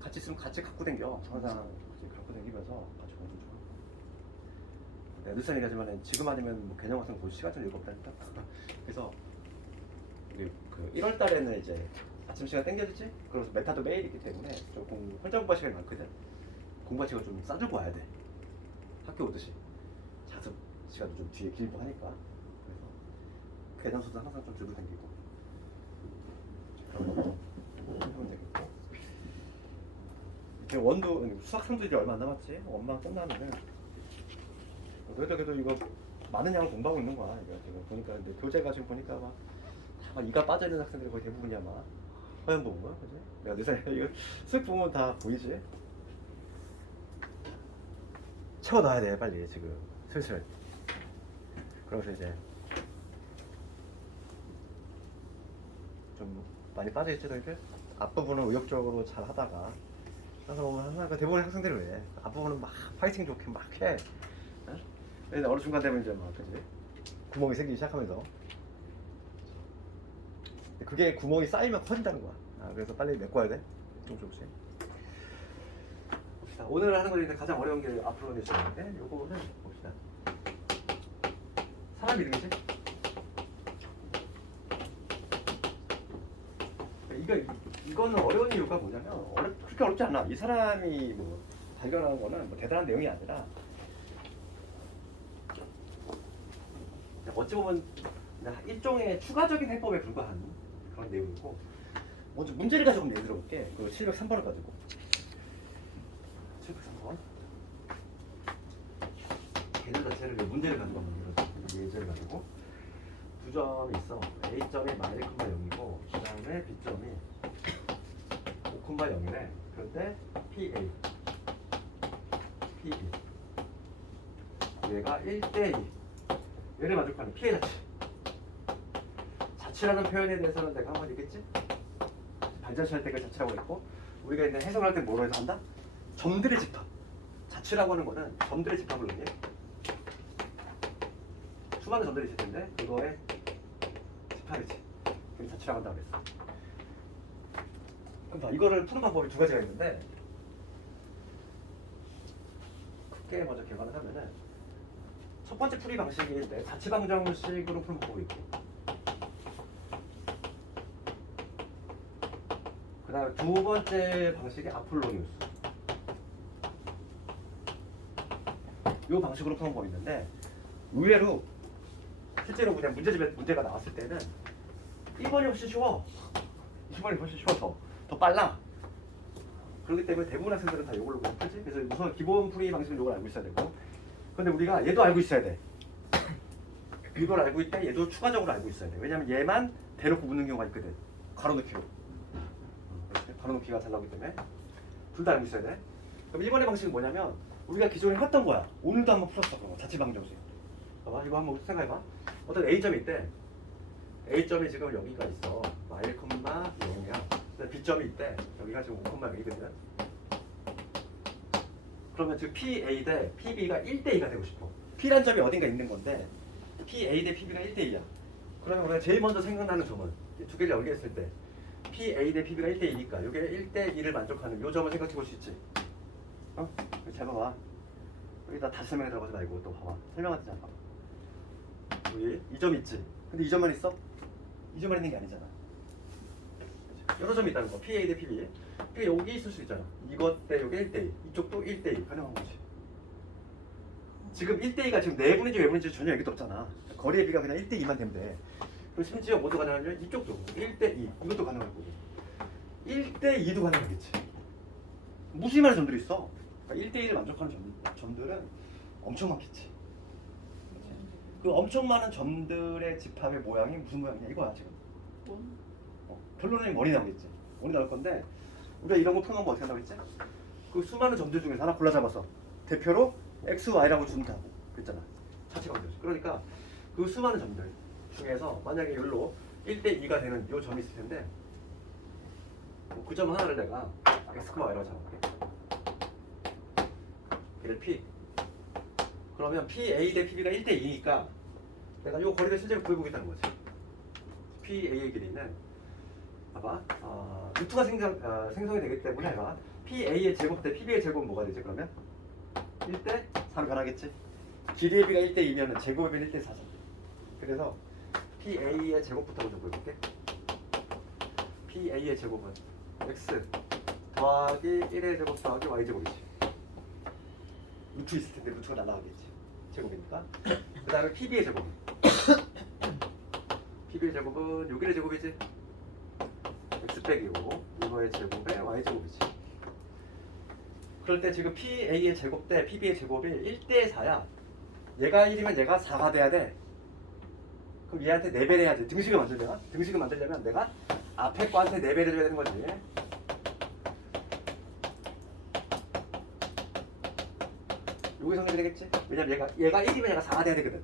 같이 있으면 같이 갖고 댕겨. 항상 갖고 댕기면서 같이 공부 좀 하고. 내가 늘상 얘기하지만 지금 아니면 뭐 개념 같은 거 볼 시간 좀 일고 없다니까. 그래서 우리 그 1월 달에는 이제 아침 시간 땡겨지지? 그래서 메타도 매일 있기 때문에 조금 혼자 공부할 시간이 많거든. 공부할 시간 좀 싸들고 와야 돼. 학교 오듯이. 자습 시간도 좀 뒤에 길고 하니까. 그래서 개념서도 항상 좀 들고 다니고. 그런 거 하면 되겠고. 이렇게 원도 수학 3도 이제 얼마 안 남았지? 원만 끝나면은 너희들 그래도 이거 많은 양을 공부하고 있는 거야. 이거 지금 보니까 근데 교재가 지금 보니까 막 이가 빠져 있는 학생들이 거의 대부분이야 막 허연 보는 거야, 그지? 내가 내 생각에 이거 쓱 보면 다 보이지? 채워놔야 돼 빨리 지금 슬슬. 그러면서 이제 좀 많이 빠져 있지 너희들? 앞부분은 의욕적으로 잘 하다가 항상 보면 항상 대부분의 학생들이 왜 앞부분은 막 파이팅 좋게 막 해. 근데 어느 순간 되면 이제 막 그지? 구멍이 생기기 시작하면서 그게 구멍이 쌓이면 커진다는 거야. 그래서 빨리 메꿔야 돼. 조금씩. 봅시다. 오늘 하는 거는 가장 어려운 게 앞으로 내시는데 요거는 봅시다. 사람 이름이지? 이거는 어려운 이유가 뭐냐면 그렇게 어렵지 않아. 이 사람이 뭐 발견한 거는 뭐 대단한 내용이 아니라 어찌 보면 일종의 추가적인 해법에 불과한 그런 내용이고. 먼저 문제를 가지고 내들어 볼게. 그 703번을 가지고. 703번. 개념 자체를 문제를 가지고 한번 예제를 가지고 두 점이 있어. A점이 마이너스 0이고 그 다음에 B점이 5,0이래. 그런데 PA, PB 얘가 1대2 얘를 만족하는 P의 자치. 자치라는 표현에 대해서는 내가 한번 얘기했지? 반자치할 때 그 자치라고 했고 우리가 이제 해석을 할 때 뭐로 해서 한다? 점들의 집합. 자치라고 하는 거는 점들의 집합을 의미해. 수많은 점들이 있을 텐데 그거의 집합이지. 그게 자치라고 한다고 그랬어. 그럼 이거를 푸는 방법이 두 가지가 있는데 크게 먼저 개관을 하면은 첫 번째 풀이 방식이 자치 방정식으로 푸는 방법이 있고 그 다음에 두 번째 방식이 아폴로니우스. 이 방식으로 푸는 법이 있는데 의외로 실제로 그냥 문제가 나왔을 때는 1번이 훨씬 쉬워. 2번이 훨씬 쉬워. 더 빨라. 그렇기 때문에 대부분 학생들은 다 이걸로 그냥 풀지. 그래서 우선 기본 풀이 방식은 이걸 알고 있어야 되고. 근데 우리가 얘도 알고 있어야 돼. 이걸 알고 있다. 얘도 추가적으로 알고 있어야 돼. 왜냐면 얘만 대놓고 묻는 경우가 있거든. 가로넣기로. 가로넣기가 잘 나오기 때문에 둘 다 알고 있어야 돼. 그럼 1번의 방식은 뭐냐면 우리가 기존에 했던 거야. 오늘도 한번 풀었어. 그런 거. 자취방정식. 봐봐. 이거 한번 생각해봐. 어떤 A점이 있대. A점이 지금 여기가 있어. 1,0이야. B점이 있대. 여기가 지금 5,0이거든. 그러면 지금 PA 대 PB가 1대2가 되고 싶어. P란 점이 어딘가 있는 건데 PA 대 PB가 1대2야. 그러면 우리가 제일 먼저 생각나는 점은 이 두 개를 연결했을 때 PA 대 PB가 1대2니까 이게 1대2를 만족하는 요 점을 생각해 볼 수 있지. 어? 잘 봐봐. 여기다 다시 설명해 들어가지 말고 또 봐봐. 설명하지 않아. 여기 이 점 있지. 근데 이 점만 있어? 이 점만 있는 게 아니잖아. 여러 점이 있다는 거. PA 대 PB. 그러니까 여기 있을 수 있잖아. 이것 대 여기 1대2. 이쪽도 1대2 가능한 거지. 지금 1대2가 지금 내분인지 외분인지 전혀 얘기도 없잖아. 거리의 비가 그냥 1대2만 되면 돼. 그리고 심지어 뭐도 가능하냐면 이쪽도 1대2 이것도 가능할 거고 1대2도 가능하겠지. 무수히 많은 점들이 있어. 그러니까 1대1을 만족하는 점들은 엄청 많겠지. 그 엄청 많은 점들의 집합의 모양이 무슨 모양이냐 이거야 지금. 결론은 머리 나오겠지. 머리 나올 건데 우리가 이런 거 푸는 거 어떻게 한다고 했지? 그 수많은 점들 중에서 하나 골라 잡아서 대표로 X, Y라고 준다고 그랬잖아. 차치가 되죠. 그러니까 그 수많은 점들 중에서 만약에 여기로 1대2가 되는 이 점이 있을 텐데 그 점 하나를 내가 X, Y라고 잡아볼게. 얘를 P. 그러면 PA 대 PB가 1대2니까 내가 이 거리를 실제로 구해보겠다는 거지. PA의 길이는 봐봐. 루트가 생성이 되기 때문에 봐. PA의 제곱 대 PB의 제곱은 뭐가 되지 그러면? 1대 4로 변하겠지. 길이의 비가 1대2면 제곱의 비는 1대 4잖아. 그래서 PA의 제곱부터 먼저 보여볼게. PA의 제곱은 X 더하기 1의 제곱 더하기 Y 제곱이지. 루트 있을 텐데 루트가 날라가겠지. 제곱이니까. 그 다음에 PB의 제곱은 PB의 제곱은 여기의 제곱이지. X 빼기 5 이거의 제곱에 Y 제곱이지. 그럴 때 지금 PA의 제곱 대 PB의 제곱이 1대 4야. 얘가 1이면 얘가 4가 돼야 돼. 그럼 얘한테 4배를 해야지. 등식을 만들려면 내가 앞에 거한테 4배를 줘야 되는 거지. 여기 성립이 되겠지? 왜냐면 얘가 1이면 얘가 4가 돼야 되거든.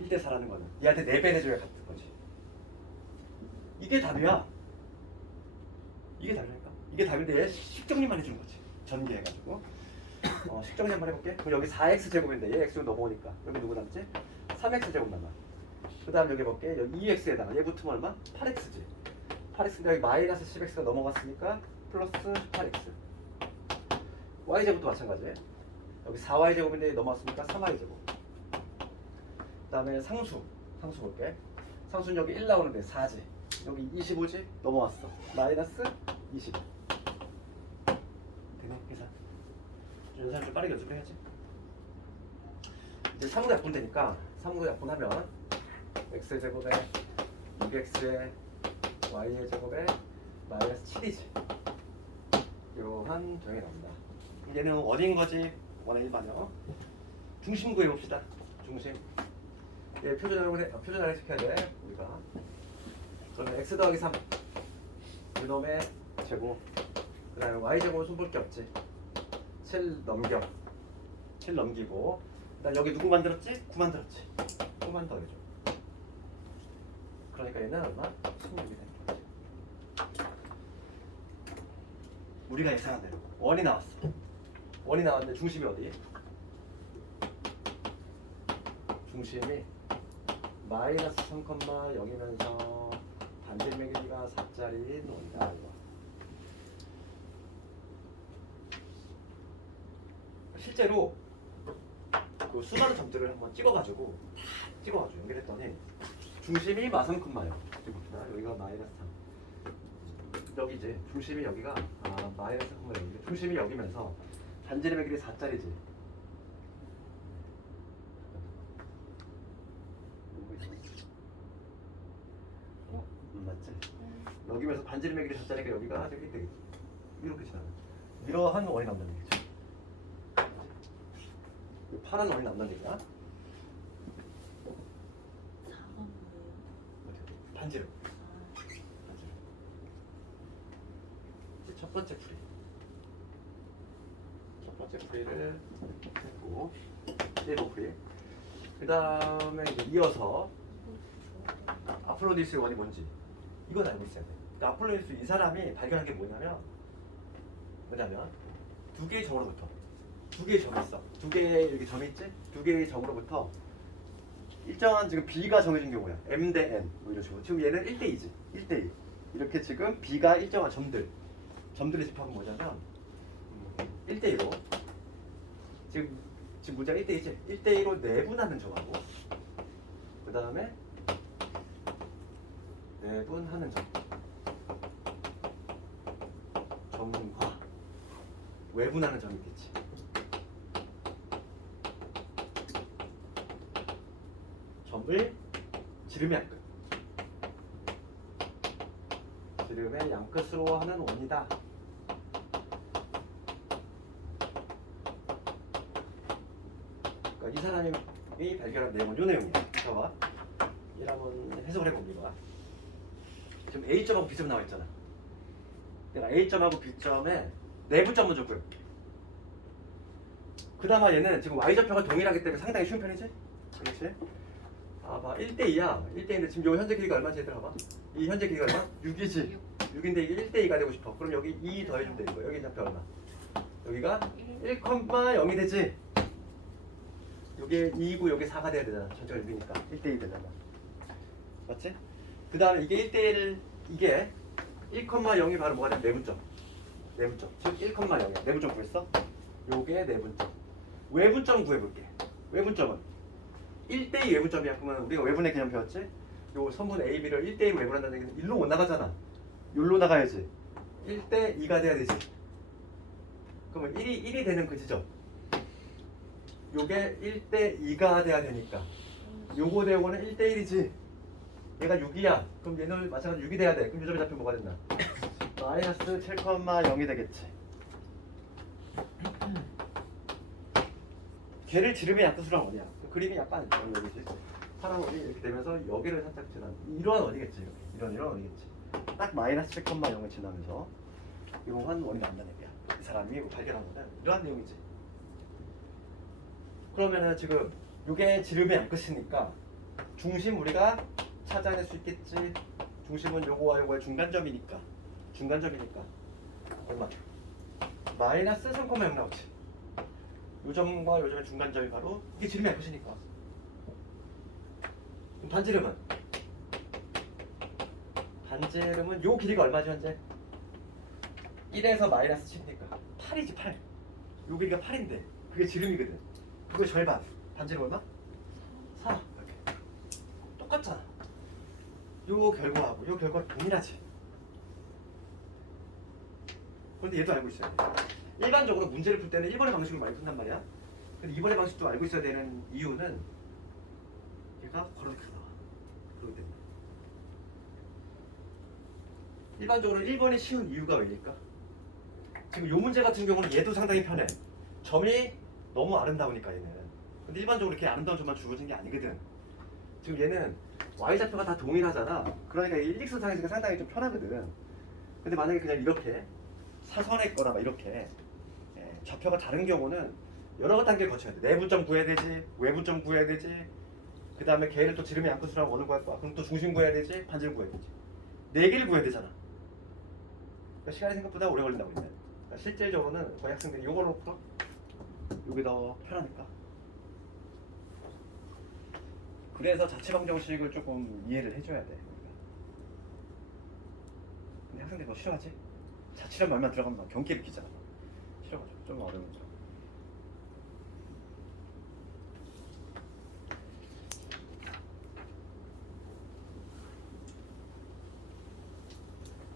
1대 4라는 거는 얘한테 4배를 해줘야 같은 거지. 이게 답이야. 이게 답이니까. 이게 답인데 얘 식정리만 해주는 거지. 전개해가지고 식정리 한번 해볼게. 그럼 여기 4x 제곱인데 얘 x로 넘어오니까 여기 누구 남지? 3x 제곱 남아. 그 다음 여기 볼게. 여기 2x에다가 얘 붙으면 얼마? 8x지. 8x인데 여기 마이너스 10x가 넘어갔으니까 플러스 8x. y 제곱도 마찬가지. 여기 4y 제곱인데 넘어왔으니까 3y 제곱. 그 다음에 상수 볼게. 상수는 여기 1 나오는데 4지. 여기 25지? 넘어왔어. 마이너스 20. 되네 계산. 연산을 좀 빠르게 연습해야지. 이제 3구 약분되니까 3구 약분하면 x의 제곱에 6x의 y의 제곱에 마이너스 7이지. 이러한 도형이 나옵니다. 얘는 원인 거지. 원의 일반형. 중심 구해봅시다. 중심. 얘 표준화를 시켜야 돼 우리가. 그러면 x 더하기 3 이놈의 제곱. 그 다음에 y제곱은 손볼 게 없지. 7 넘기고 그다음 여기 누구 만들었지? 9 만들었지. 9만 더해줘. 그러니까 얘는 얼마? 16이 되는 거지. 우리가 예상한 대로 원이 나왔어. 원이 나왔는데 중심이 어디? 중심이 마이너스 3,0이면서 반지름의 길이가 4짜리인 원이다. 실제로 그 수많은 점들을 한번 찍어가지고 연결했더니 중심이 마삼,0예요. 지금 봅시다. 여기가 마이너스 3. 여기지. 중심이 여기가 마이너스 3,0. 중심이 여기면서 반지름의 길이 4짜리지. 맞지? 여기면서 반지름의 길이 4짜리니까 여기가 저기 되겠지. 이렇게 지나가. 이러한 원이 남는다는 얘기죠. 이 파란 원이 남는다는 얘기야. 4가 뭐예요? 반지름. 반지름. 이제 첫 번째 풀이. 첫 번째 풀이를 했고 1번 풀이. 그 다음에 이제 이어서 아폴로니우스의 원이 뭔지 이건 알고 있어야 돼. 근데 아폴로니우스 이 사람이 발견한 게 뭐냐면 두 개의 점으로부터 두 개의 점이 있어. 두 개의 이렇게 점이 있지? 두 개의 점으로부터 일정한 지금 B가 정해진 경우야. M 대 N 뭐 이런 식으로. 지금 얘는 1대2지. 1대2. 이렇게 지금 B가 일정한 점들의 집합은 뭐냐면 1대2로 지금 문제가 1대2지. 1대2로 내분하는 점하고 그 다음에 내분하는 점과 외분하는 점이 있겠지. 점을 지름의 양끝. 지름의 양끝으로 하는 원이다. 그러니까 이 사람이 발견한 내용은 이 내용이야. 봐봐. 이를 한번 해석을 해봅니다. 지금 A점하고 B점 나와 있잖아. 내가 A점하고 B점에 내부점 먼저 구해볼게. 그나마 얘는 지금 Y좌표가 동일하기 때문에 상당히 쉬운 편이지? 그렇지? 아, 봐. 1대2야. 1대2인데 지금 요 현재 길이가 얼마지? 얘들아 봐봐. 이 현재 길이가 얼마? 6이지? 6인데 이게 1대2가 되고 싶어. 그럼 여기 2 더해주면 되는 거야. 여기 좌표 얼마? 여기가 1,0이 되지? 여기 2고 여기 4가 돼야 되잖아. 전체가 6이니까 1대2 되잖아. 맞지? 그 다음에 이게 1대1 이게 1,0이 바로 뭐가 돼? 내분점. 내분점. 즉 1,0이야. 내분점 구했어? 요게 내분점. 외분점 구해볼게. 외분점은 1대2 외분점이야. 그러면 우리가 외분의 개념 배웠지? 요 선분 AB를 1대2로 외분한다는 얘기는 1로 못 나가잖아. 요로 나가야지. 1대2가 돼야 되지. 그러면 1이 되는 그 지점. 요게 1대2가 돼야 되니까 요거 대 요거는 1대1이지. 얘가 6이야. 그럼 얘는 마찬가지로 6이 돼야 돼. 그럼 요점의 좌표 뭐가 된다? 마이너스 7,0이 되겠지. 걔를 지름의 양끝으로 한 원이야. 그림이 약간 여기지. 파란 원이 이렇게 되면서 여기를 살짝 지나. 이러한 원이겠지. 이렇게. 이런 원이겠지. 딱 마이너스 7,0을 지나면서 이러한 원이 나온다는 얘기야. 이 사람이 발견한 거는 이러한 내용이지. 그러면은 지금 이게 지름의 양끝이니까 중심 우리가 찾아낼 수 있겠지. 중심은 요거와 요거의 중간점이니까 얼마? 마이너스 3,0 나오지. 요 점과 요 점의 중간점이 바로 이게 지름의 양끝이니까. 그럼 반지름은 요 길이가 얼마지 현재? 1에서 마이너스 7이니까 8이지 8. 요 길이가 8인데 그게 지름이거든. 그거 절반. 반지름 얼마? 4. 이렇게. 똑같잖아. 요 결과하고 요 결과 동일하지. 그런데 얘도 알고 있어야 돼. 일반적으로 문제를 풀 때는 1번의 방식을 많이 푼단 말이야. 근데 2번의 방식도 알고 있어야 되는 이유는 얘가 괄호로 크게 나와. 그렇기 때문에. 일반적으로 1번이 쉬운 이유가 왜일까? 지금 요 문제 같은 경우는 얘도 상당히 편해. 점이 너무 아름다우니까 얘는. 근데 일반적으로 이렇게 아름다운 점만 주어진 게 아니거든. 지금 얘는 Y좌표가 다 동일하잖아. 그러니까 일직선상에서 상당히 좀 편하거든. 근데 만약에 그냥 이렇게 사선의 거나 막 이렇게 좌표가 다른 경우는 여러 단계를 거쳐야 돼. 내분점 구해야 되지, 외분점 구해야 되지. 그 다음에 걔를 또 지름의 양끝으로 하고 원을 구할 거야. 그럼 또 중심 구해야 되지, 반지름 구해야 되지. 네 개를 구해야 되잖아. 그러니까 시간이 생각보다 오래 걸린다고 했네. 그러니까 실질적으로는 거의 학생들이 이걸로 풀어. 이게 더 편하니까. 그래서 자취방정식을 조금 이해를 해줘야 돼. 우리가. 근데 학생들이 더 싫어하지? 자취란 말만 들어가면 막 경계 일으키잖아. 싫어가지고 좀 어려운 거.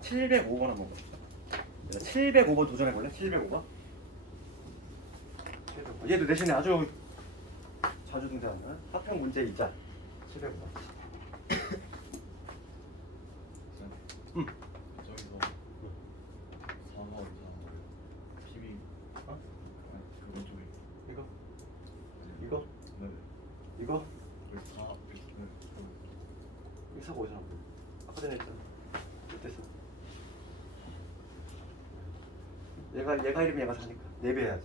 (705번) 한번 봅시다. 705번 도전해볼래? 705번? 얘도 대신에 아주 자주 등장하는 학평 문제이자 705번. 저기서 4번 이상한 거예요. 사고 오잖아. 아까 전에 했잖아. 어땠어? 얘가 이름이 얘가 사니까 4배 해야지.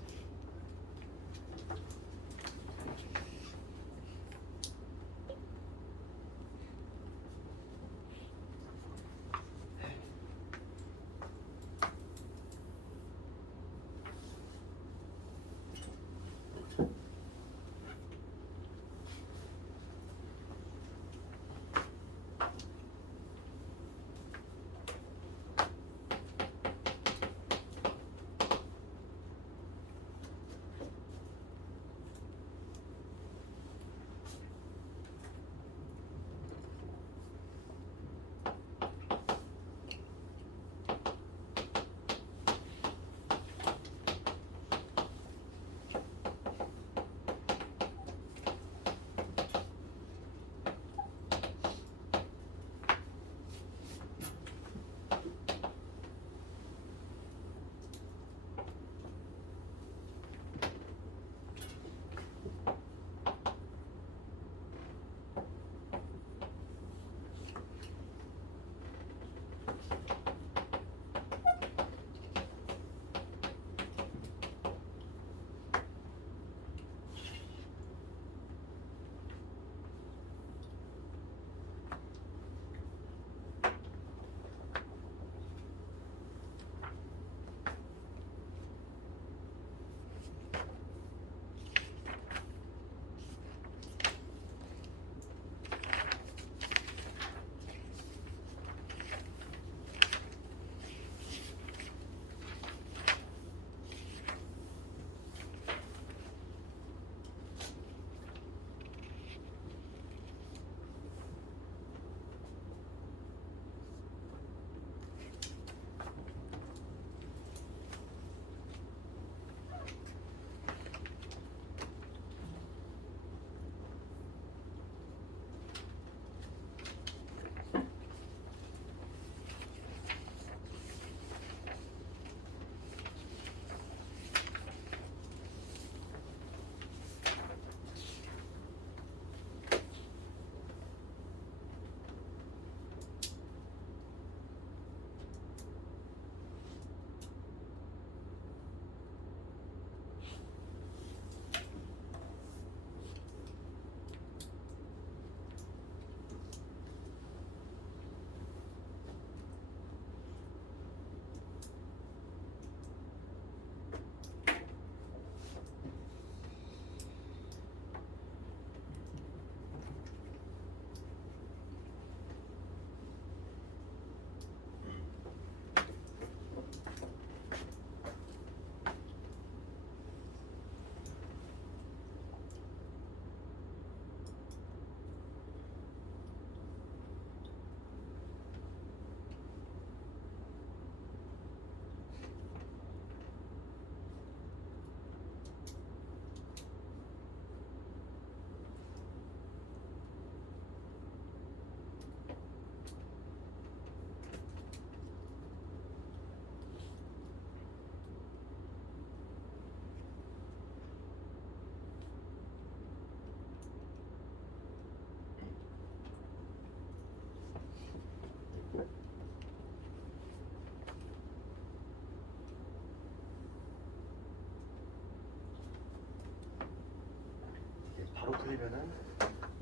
바로 풀리면은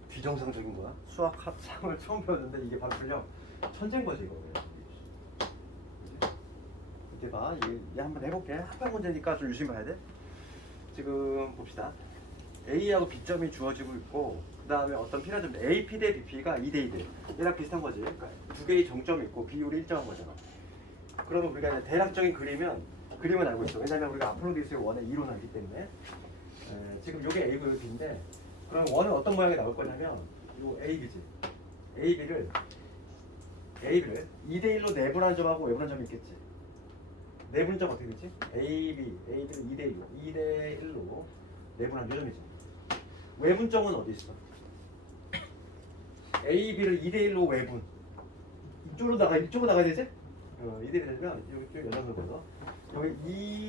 비정상적인 거야. 수학 합창을 처음 배웠는데 이게 바로 풀려. 천재인 거지 이거. 이때 봐. 얘 한번 해볼게. 합방 문제니까 좀 유심 봐야 돼. 지금 봅시다. A하고 B점이 주어지고 있고 그 다음에 어떤 P라는 점 AP 대 BP가 2대 2대 얘랑 비슷한 거지. 그러니까 두 개의 정점이 있고 비율이 일정한 거잖아. 그러면 우리가 이제 대략적인 그림은 알고 있어. 왜냐면 우리가 아폴로디우스의 원의 2로 나기 때문에 지금 요게 A고 요게 B인데 그럼 원은 어떤 모양이 나올 거냐면 요 AB지. AB를 2대1로 내분한 점하고 외분한 점이 있겠지. 내분한 점 어떻게 되지? AB를 2대1로 내분한 요 점이지. 외분점은 어디 있어? AB를 2대1로 외분. 이쪽으로 나가야 되지? 2대1 되면 여기 연장선 걸어. 여기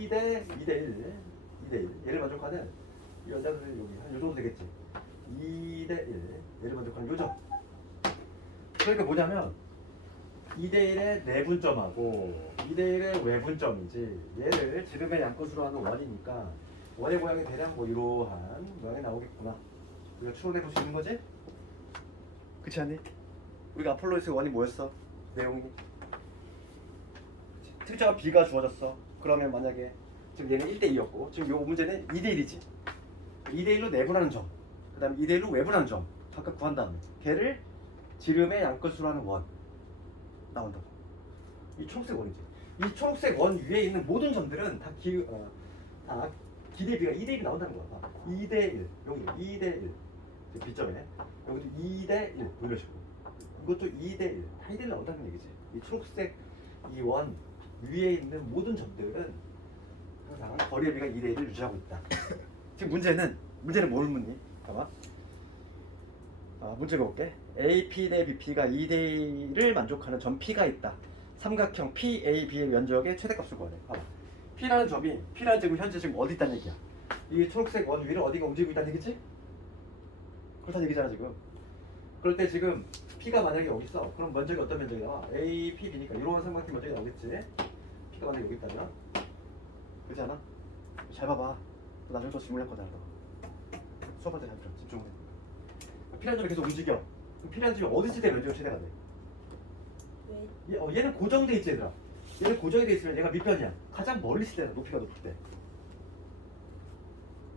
2대1 얘를 만족하는 이 연장선이 여기 한 요 정도 되겠지. 2대1 얘를 만족하는 요 점. 그러니까 뭐냐면 2대1의 내분점하고 2대1의 외분점이지 얘를 지름의 양끝으로 하는 원이니까 원의 모양이 대략 뭐 이러한 모양이 나오겠구나. 우리가 추론해 볼 수 있는 거지? 그렇지 않니? 우리가 아폴로니스 원이 뭐였어? 내용이 특정한 B가 주어졌어. 그러면 만약에 지금 얘는 1대2였고 지금 요 문제는 2대1이지. 2대1로 내분하는 점, 그 다음에 2대1로 외분하는 점 각각 구한 다음에 걔를 지름의 양끝으로 하는 원 나온다고. 이 초록색 원이지. 이 초록색 원 위에 있는 모든 점들은 다 기대 B가 2대1이 나온다는 거야. 2대1 여기 2대1 B점에 여기도 2대1 뭐 이런 식으로 이것도 2대1 다 2대1 나온다는 얘기지. 이 초록색 이 원 위에 있는 모든 점들은 항상 거리의 B가 2대1을 유지하고 있다. 지금 문제는 뭘 묻니? 봐봐. 문제 볼게. AP 대 BP가 2대1을 만족하는 점 P가 있다. 삼각형 PAB의 면적의 최대값을 구하래. 봐봐. P라는 점이 P라는 점이 현재 지금 어디 있다는 얘기야. 이 초록색 원 위를 어디가 움직이고 있다는 얘기지? 그렇다는 얘기잖아 지금. 그럴 때 지금 P가 만약에 여기 있어. 그럼 면적이 어떤 면적이 나와? APB니까 이런 삼각형 면적이 나오겠지. P가 만약에 여기 있다면 그렇지 않아? 잘 봐봐. 너 나중에 또 질문할 거다. 수업할 때 잘 들어. 집중해. P라는 점이 계속 움직여. 그럼 P라는 점이 어디 있을 때 면적이 최대가 돼? 얘는 고정돼 있지 얘들아. 얘는 고정이 돼 있으면 얘가 밑변이야. 가장 멀리 있을 때는 높이가 높을 때.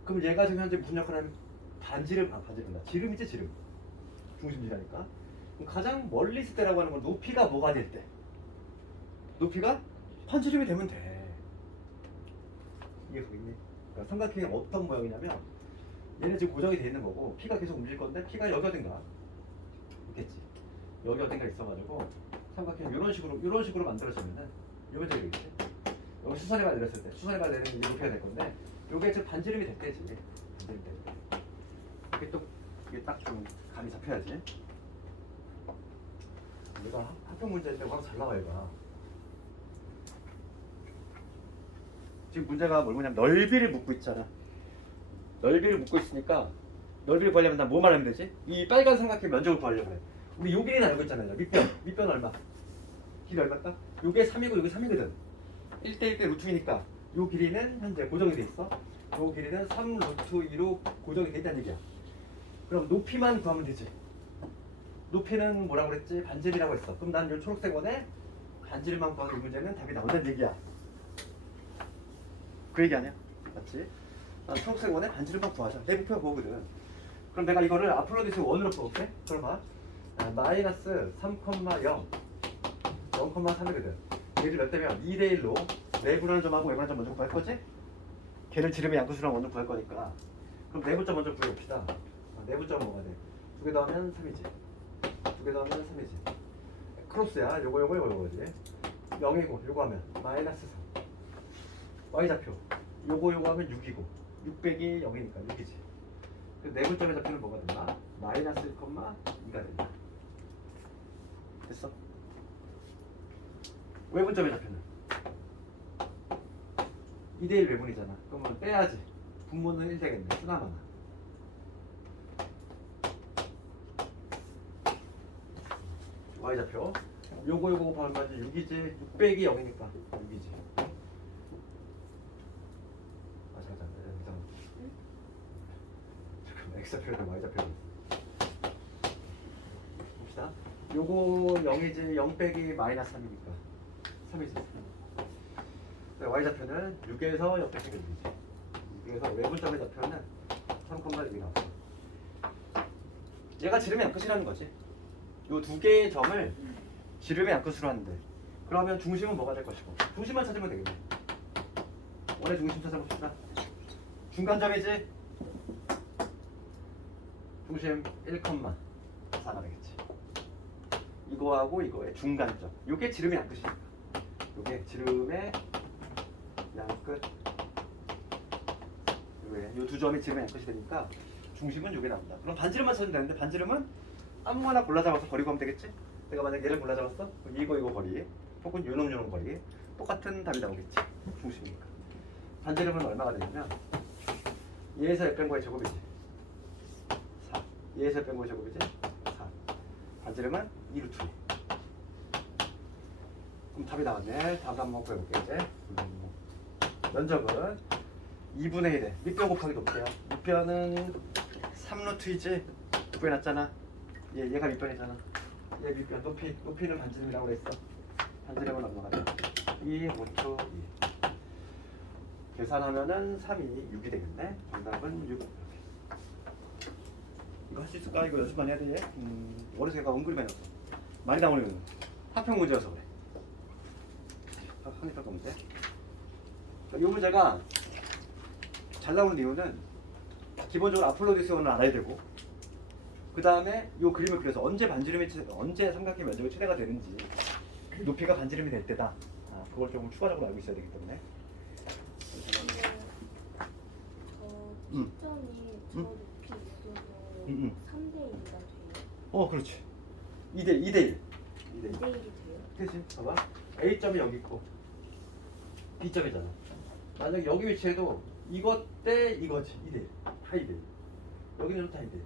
그럼 얘가 지금 현재 무슨 역할을 하면 반지름이다. 지름이지 지름. 중심지라니까. 그럼 가장 멀리 있을 때라고 하는 건 높이가 뭐가 될 때? 높이가 반지름이 되면 돼. 이게 보이니? 그러니까 삼각형이 어떤 모양이냐면 얘는 지금 고정이 돼 있는 거고 P가 계속 움직일 건데 P가 여기 어딘가 있겠지. 여기 어딘가 있어가지고 삼각형 이런 식으로 만들어지면은 이 면적이 되겠지. 여기 수선해가 내렸을 때 수선해가 내리는 게 높이가 될 건데 요게 지금 반지름이 됐대지. 반지름 때. 이게 딱 좀 감이 잡혀야지. 얘가 학교 문제인데 워낙 잘 나와 얘가. 지금 문제가 뭐냐면 넓이를 묻고 있잖아. 넓이를 묻고 있으니까 넓이를 구하려면 난 뭐 말하면 되지? 이 빨간 삼각형 면적을 구하려고 해. 우리 요 길이는 알고 있잖아요. 밑변 얼마? 길이 얼마일까? 요게 3이고 요게 3이거든. 1대1대 루트이니까 요 길이는 현재 고정이 돼 있어. 요 길이는 3 루트 2로 고정이 돼 있다는 얘기야. 그럼 높이만 구하면 되지. 높이는 뭐라고 그랬지? 반지름이라고 했어. 그럼 난 요 초록색 원에 반지름만 구하면 이 문제는 답이 나온다는 얘기야. 그 얘기 아니야? 맞지? 난 초록색 원에 반지름만 구하자. 내 목표가 그거거든. 그럼 내가 이거를 아폴로니스 원으로 풀어볼게. 그럼 봐. 마이너스 3,0 0,3이거든. 얘를 몇 대면 2대1로 내분하는 점하고 외분하는 점 먼저 구할 거지? 걔를 지름의 양끝으로 먼저 구할 거니까. 그럼 내분점 먼저 구해봅시다. 내분점 뭐가 돼? 2개 더하면 3이지. 2개 더하면 3이지. 크로스야. 요거지. 0이고 요거 하면 마이너스 3. Y좌표. 요거 하면 6이고 6 빼기 0이니까 6이지. 그 내분점의 좌표는 뭐가 된다? 마이너스 1,2가 된다. 됐어? 외분점의 좌표는 2대1 외분이잖아. 그러면 빼야지. 분모는 1 되겠네. 쓰나마나. Y좌표. 요거 곱하면 6이지. 6 빼기 0이니까 6이지. X좌표랑 Y좌표를 봅시다. 요거 0이지. 0 빼기 마이너스 3이니까 3이지. Y좌표는 6에서 옆에 빼기 6이지. 그래서 외분점의 좌표는 3,6이 나왔어. 얘가 지름의 양끝이라는 거지. 요 두 개의 점을 지름의 양끝으로 하는데 그러면 중심은 뭐가 될 것이고 중심만 찾으면 되겠네. 원의 중심 찾아봅시다. 중간점이지. 중심 1,4가 되겠지. 이거하고 이거의 중간점. 요게 지름의 양끝이니까. 요게 지름의 양끝. 요 두 점이 지름의 양끝이 되니까 중심은 요게 나온다. 그럼 반지름만 찾으면 되는데 반지름은 아무거나 골라 잡아서 거리 구하면 되겠지? 내가 만약 얘를 골라 잡았어? 그럼 이거 거리 혹은 요놈 거리 똑같은 답이 나오겠지. 중심이니까. 반지름은 얼마가 되냐면 얘에서 뺀 거의 제곱이지. 4. 얘에서 뺀 거의 제곱이지. 4. 반지름은 2루트 2. 그럼 답이 나왔네. 답 한번 구해볼게 이제. 면적은 2분의 1에 밑변 곱하기 높이야. 밑변은 3루트이지. 구해놨잖아. 얘가 밑변이잖아. 얘 밑변 높이는 반지름이라고 그랬어. 반지름은 넘어가자. 2 루트 2. 계산하면은 3이 6이 되겠네. 정답은 6. 이거 할 수 있을까? 이거 연습 많이 해야 돼. 어려서가 은근히 많이 나왔어. 많이 나오는 학평 문제여서 그래. 학립평가 문제. 이 문제가 잘 나오는 이유는 기본적으로 아폴로디스원을 알아야 되고, 그 다음에 이 그림을 그려서 언제 삼각형 면적이 최대가 되는지, 높이가 반지름이 될 때다. 그걸 조금 추가적으로 알고 있어야 되기 때문에. 근데 시점이 저 높이 있어서 3대 2가 돼요. 그렇지. 2대 1. 2대 1이 돼요. 그렇지. 봐봐. A점이 여기 있고 B점이잖아. 만약에 여기 위치해도 이것 대 이거지. 2대 1. 다 2대 1. 여기는 다 2대 1.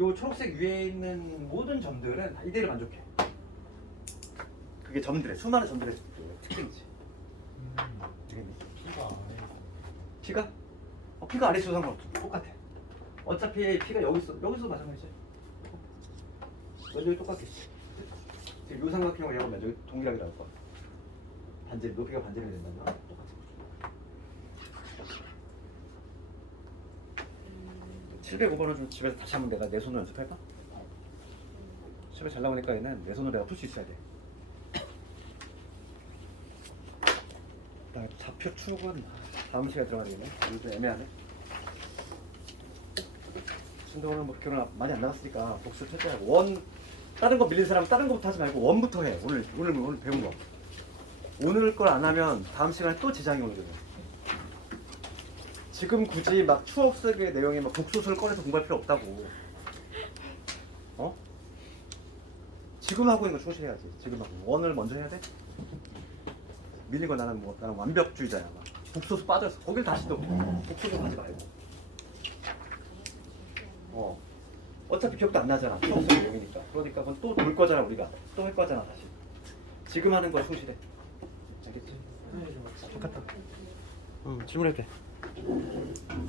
요 초록색 위에 있는 모든 점들은 다 2대 1을 만족해. 그게 점들의 수많은 점들의 특징이지. P가 아래. P가? P가 아래 있어도 상관없어. 똑같아. 어차피 P가 여기서 마찬가지지. 면적이 똑같겠지. 지금 요 삼각형을 얘가 면적이 동일하게 나올 거야. 반지름, 높이가 반지름이 된다면 똑같은 거죠. 705번을 좀 집에서 다시 한번 내가 내 손으로 연습할까? 시험에 잘 나오니까 얘는 내 손으로 내가 풀 수 있어야 돼. 나 좌표 출근 다음 시간에 들어가야 되겠네. 이거 좀 애매하네. 근데 오늘 뭐 결혼 많이 안 나갔으니까 복습 철저하고 다른 거 밀린 사람은 다른 거부터 하지 말고 원부터 해. 오늘 배운 거. 오늘 걸 안 하면 다음 시간에 또 지장이 오거든. 지금 굳이 막 추억 속의 내용에 막 독소수를 꺼내서 공부할 필요 없다고. 지금 하고 있는 거 충실해야지. 지금 하고 원을 먼저 해야 돼. 밀린 거 나는 완벽주의자야. 막 독소수 빠졌어. 거길 다시 또 독소수 가지 말고. 어차피 기억도 안 나잖아. 추억 속의 내용이니까. 그러니까 그건 또 돌 거잖아. 우리가 또 할 거잖아. 다시. 지금 하는 거 충실해. 알겠지? 네, 저 좋겠다. 질문해도 돼.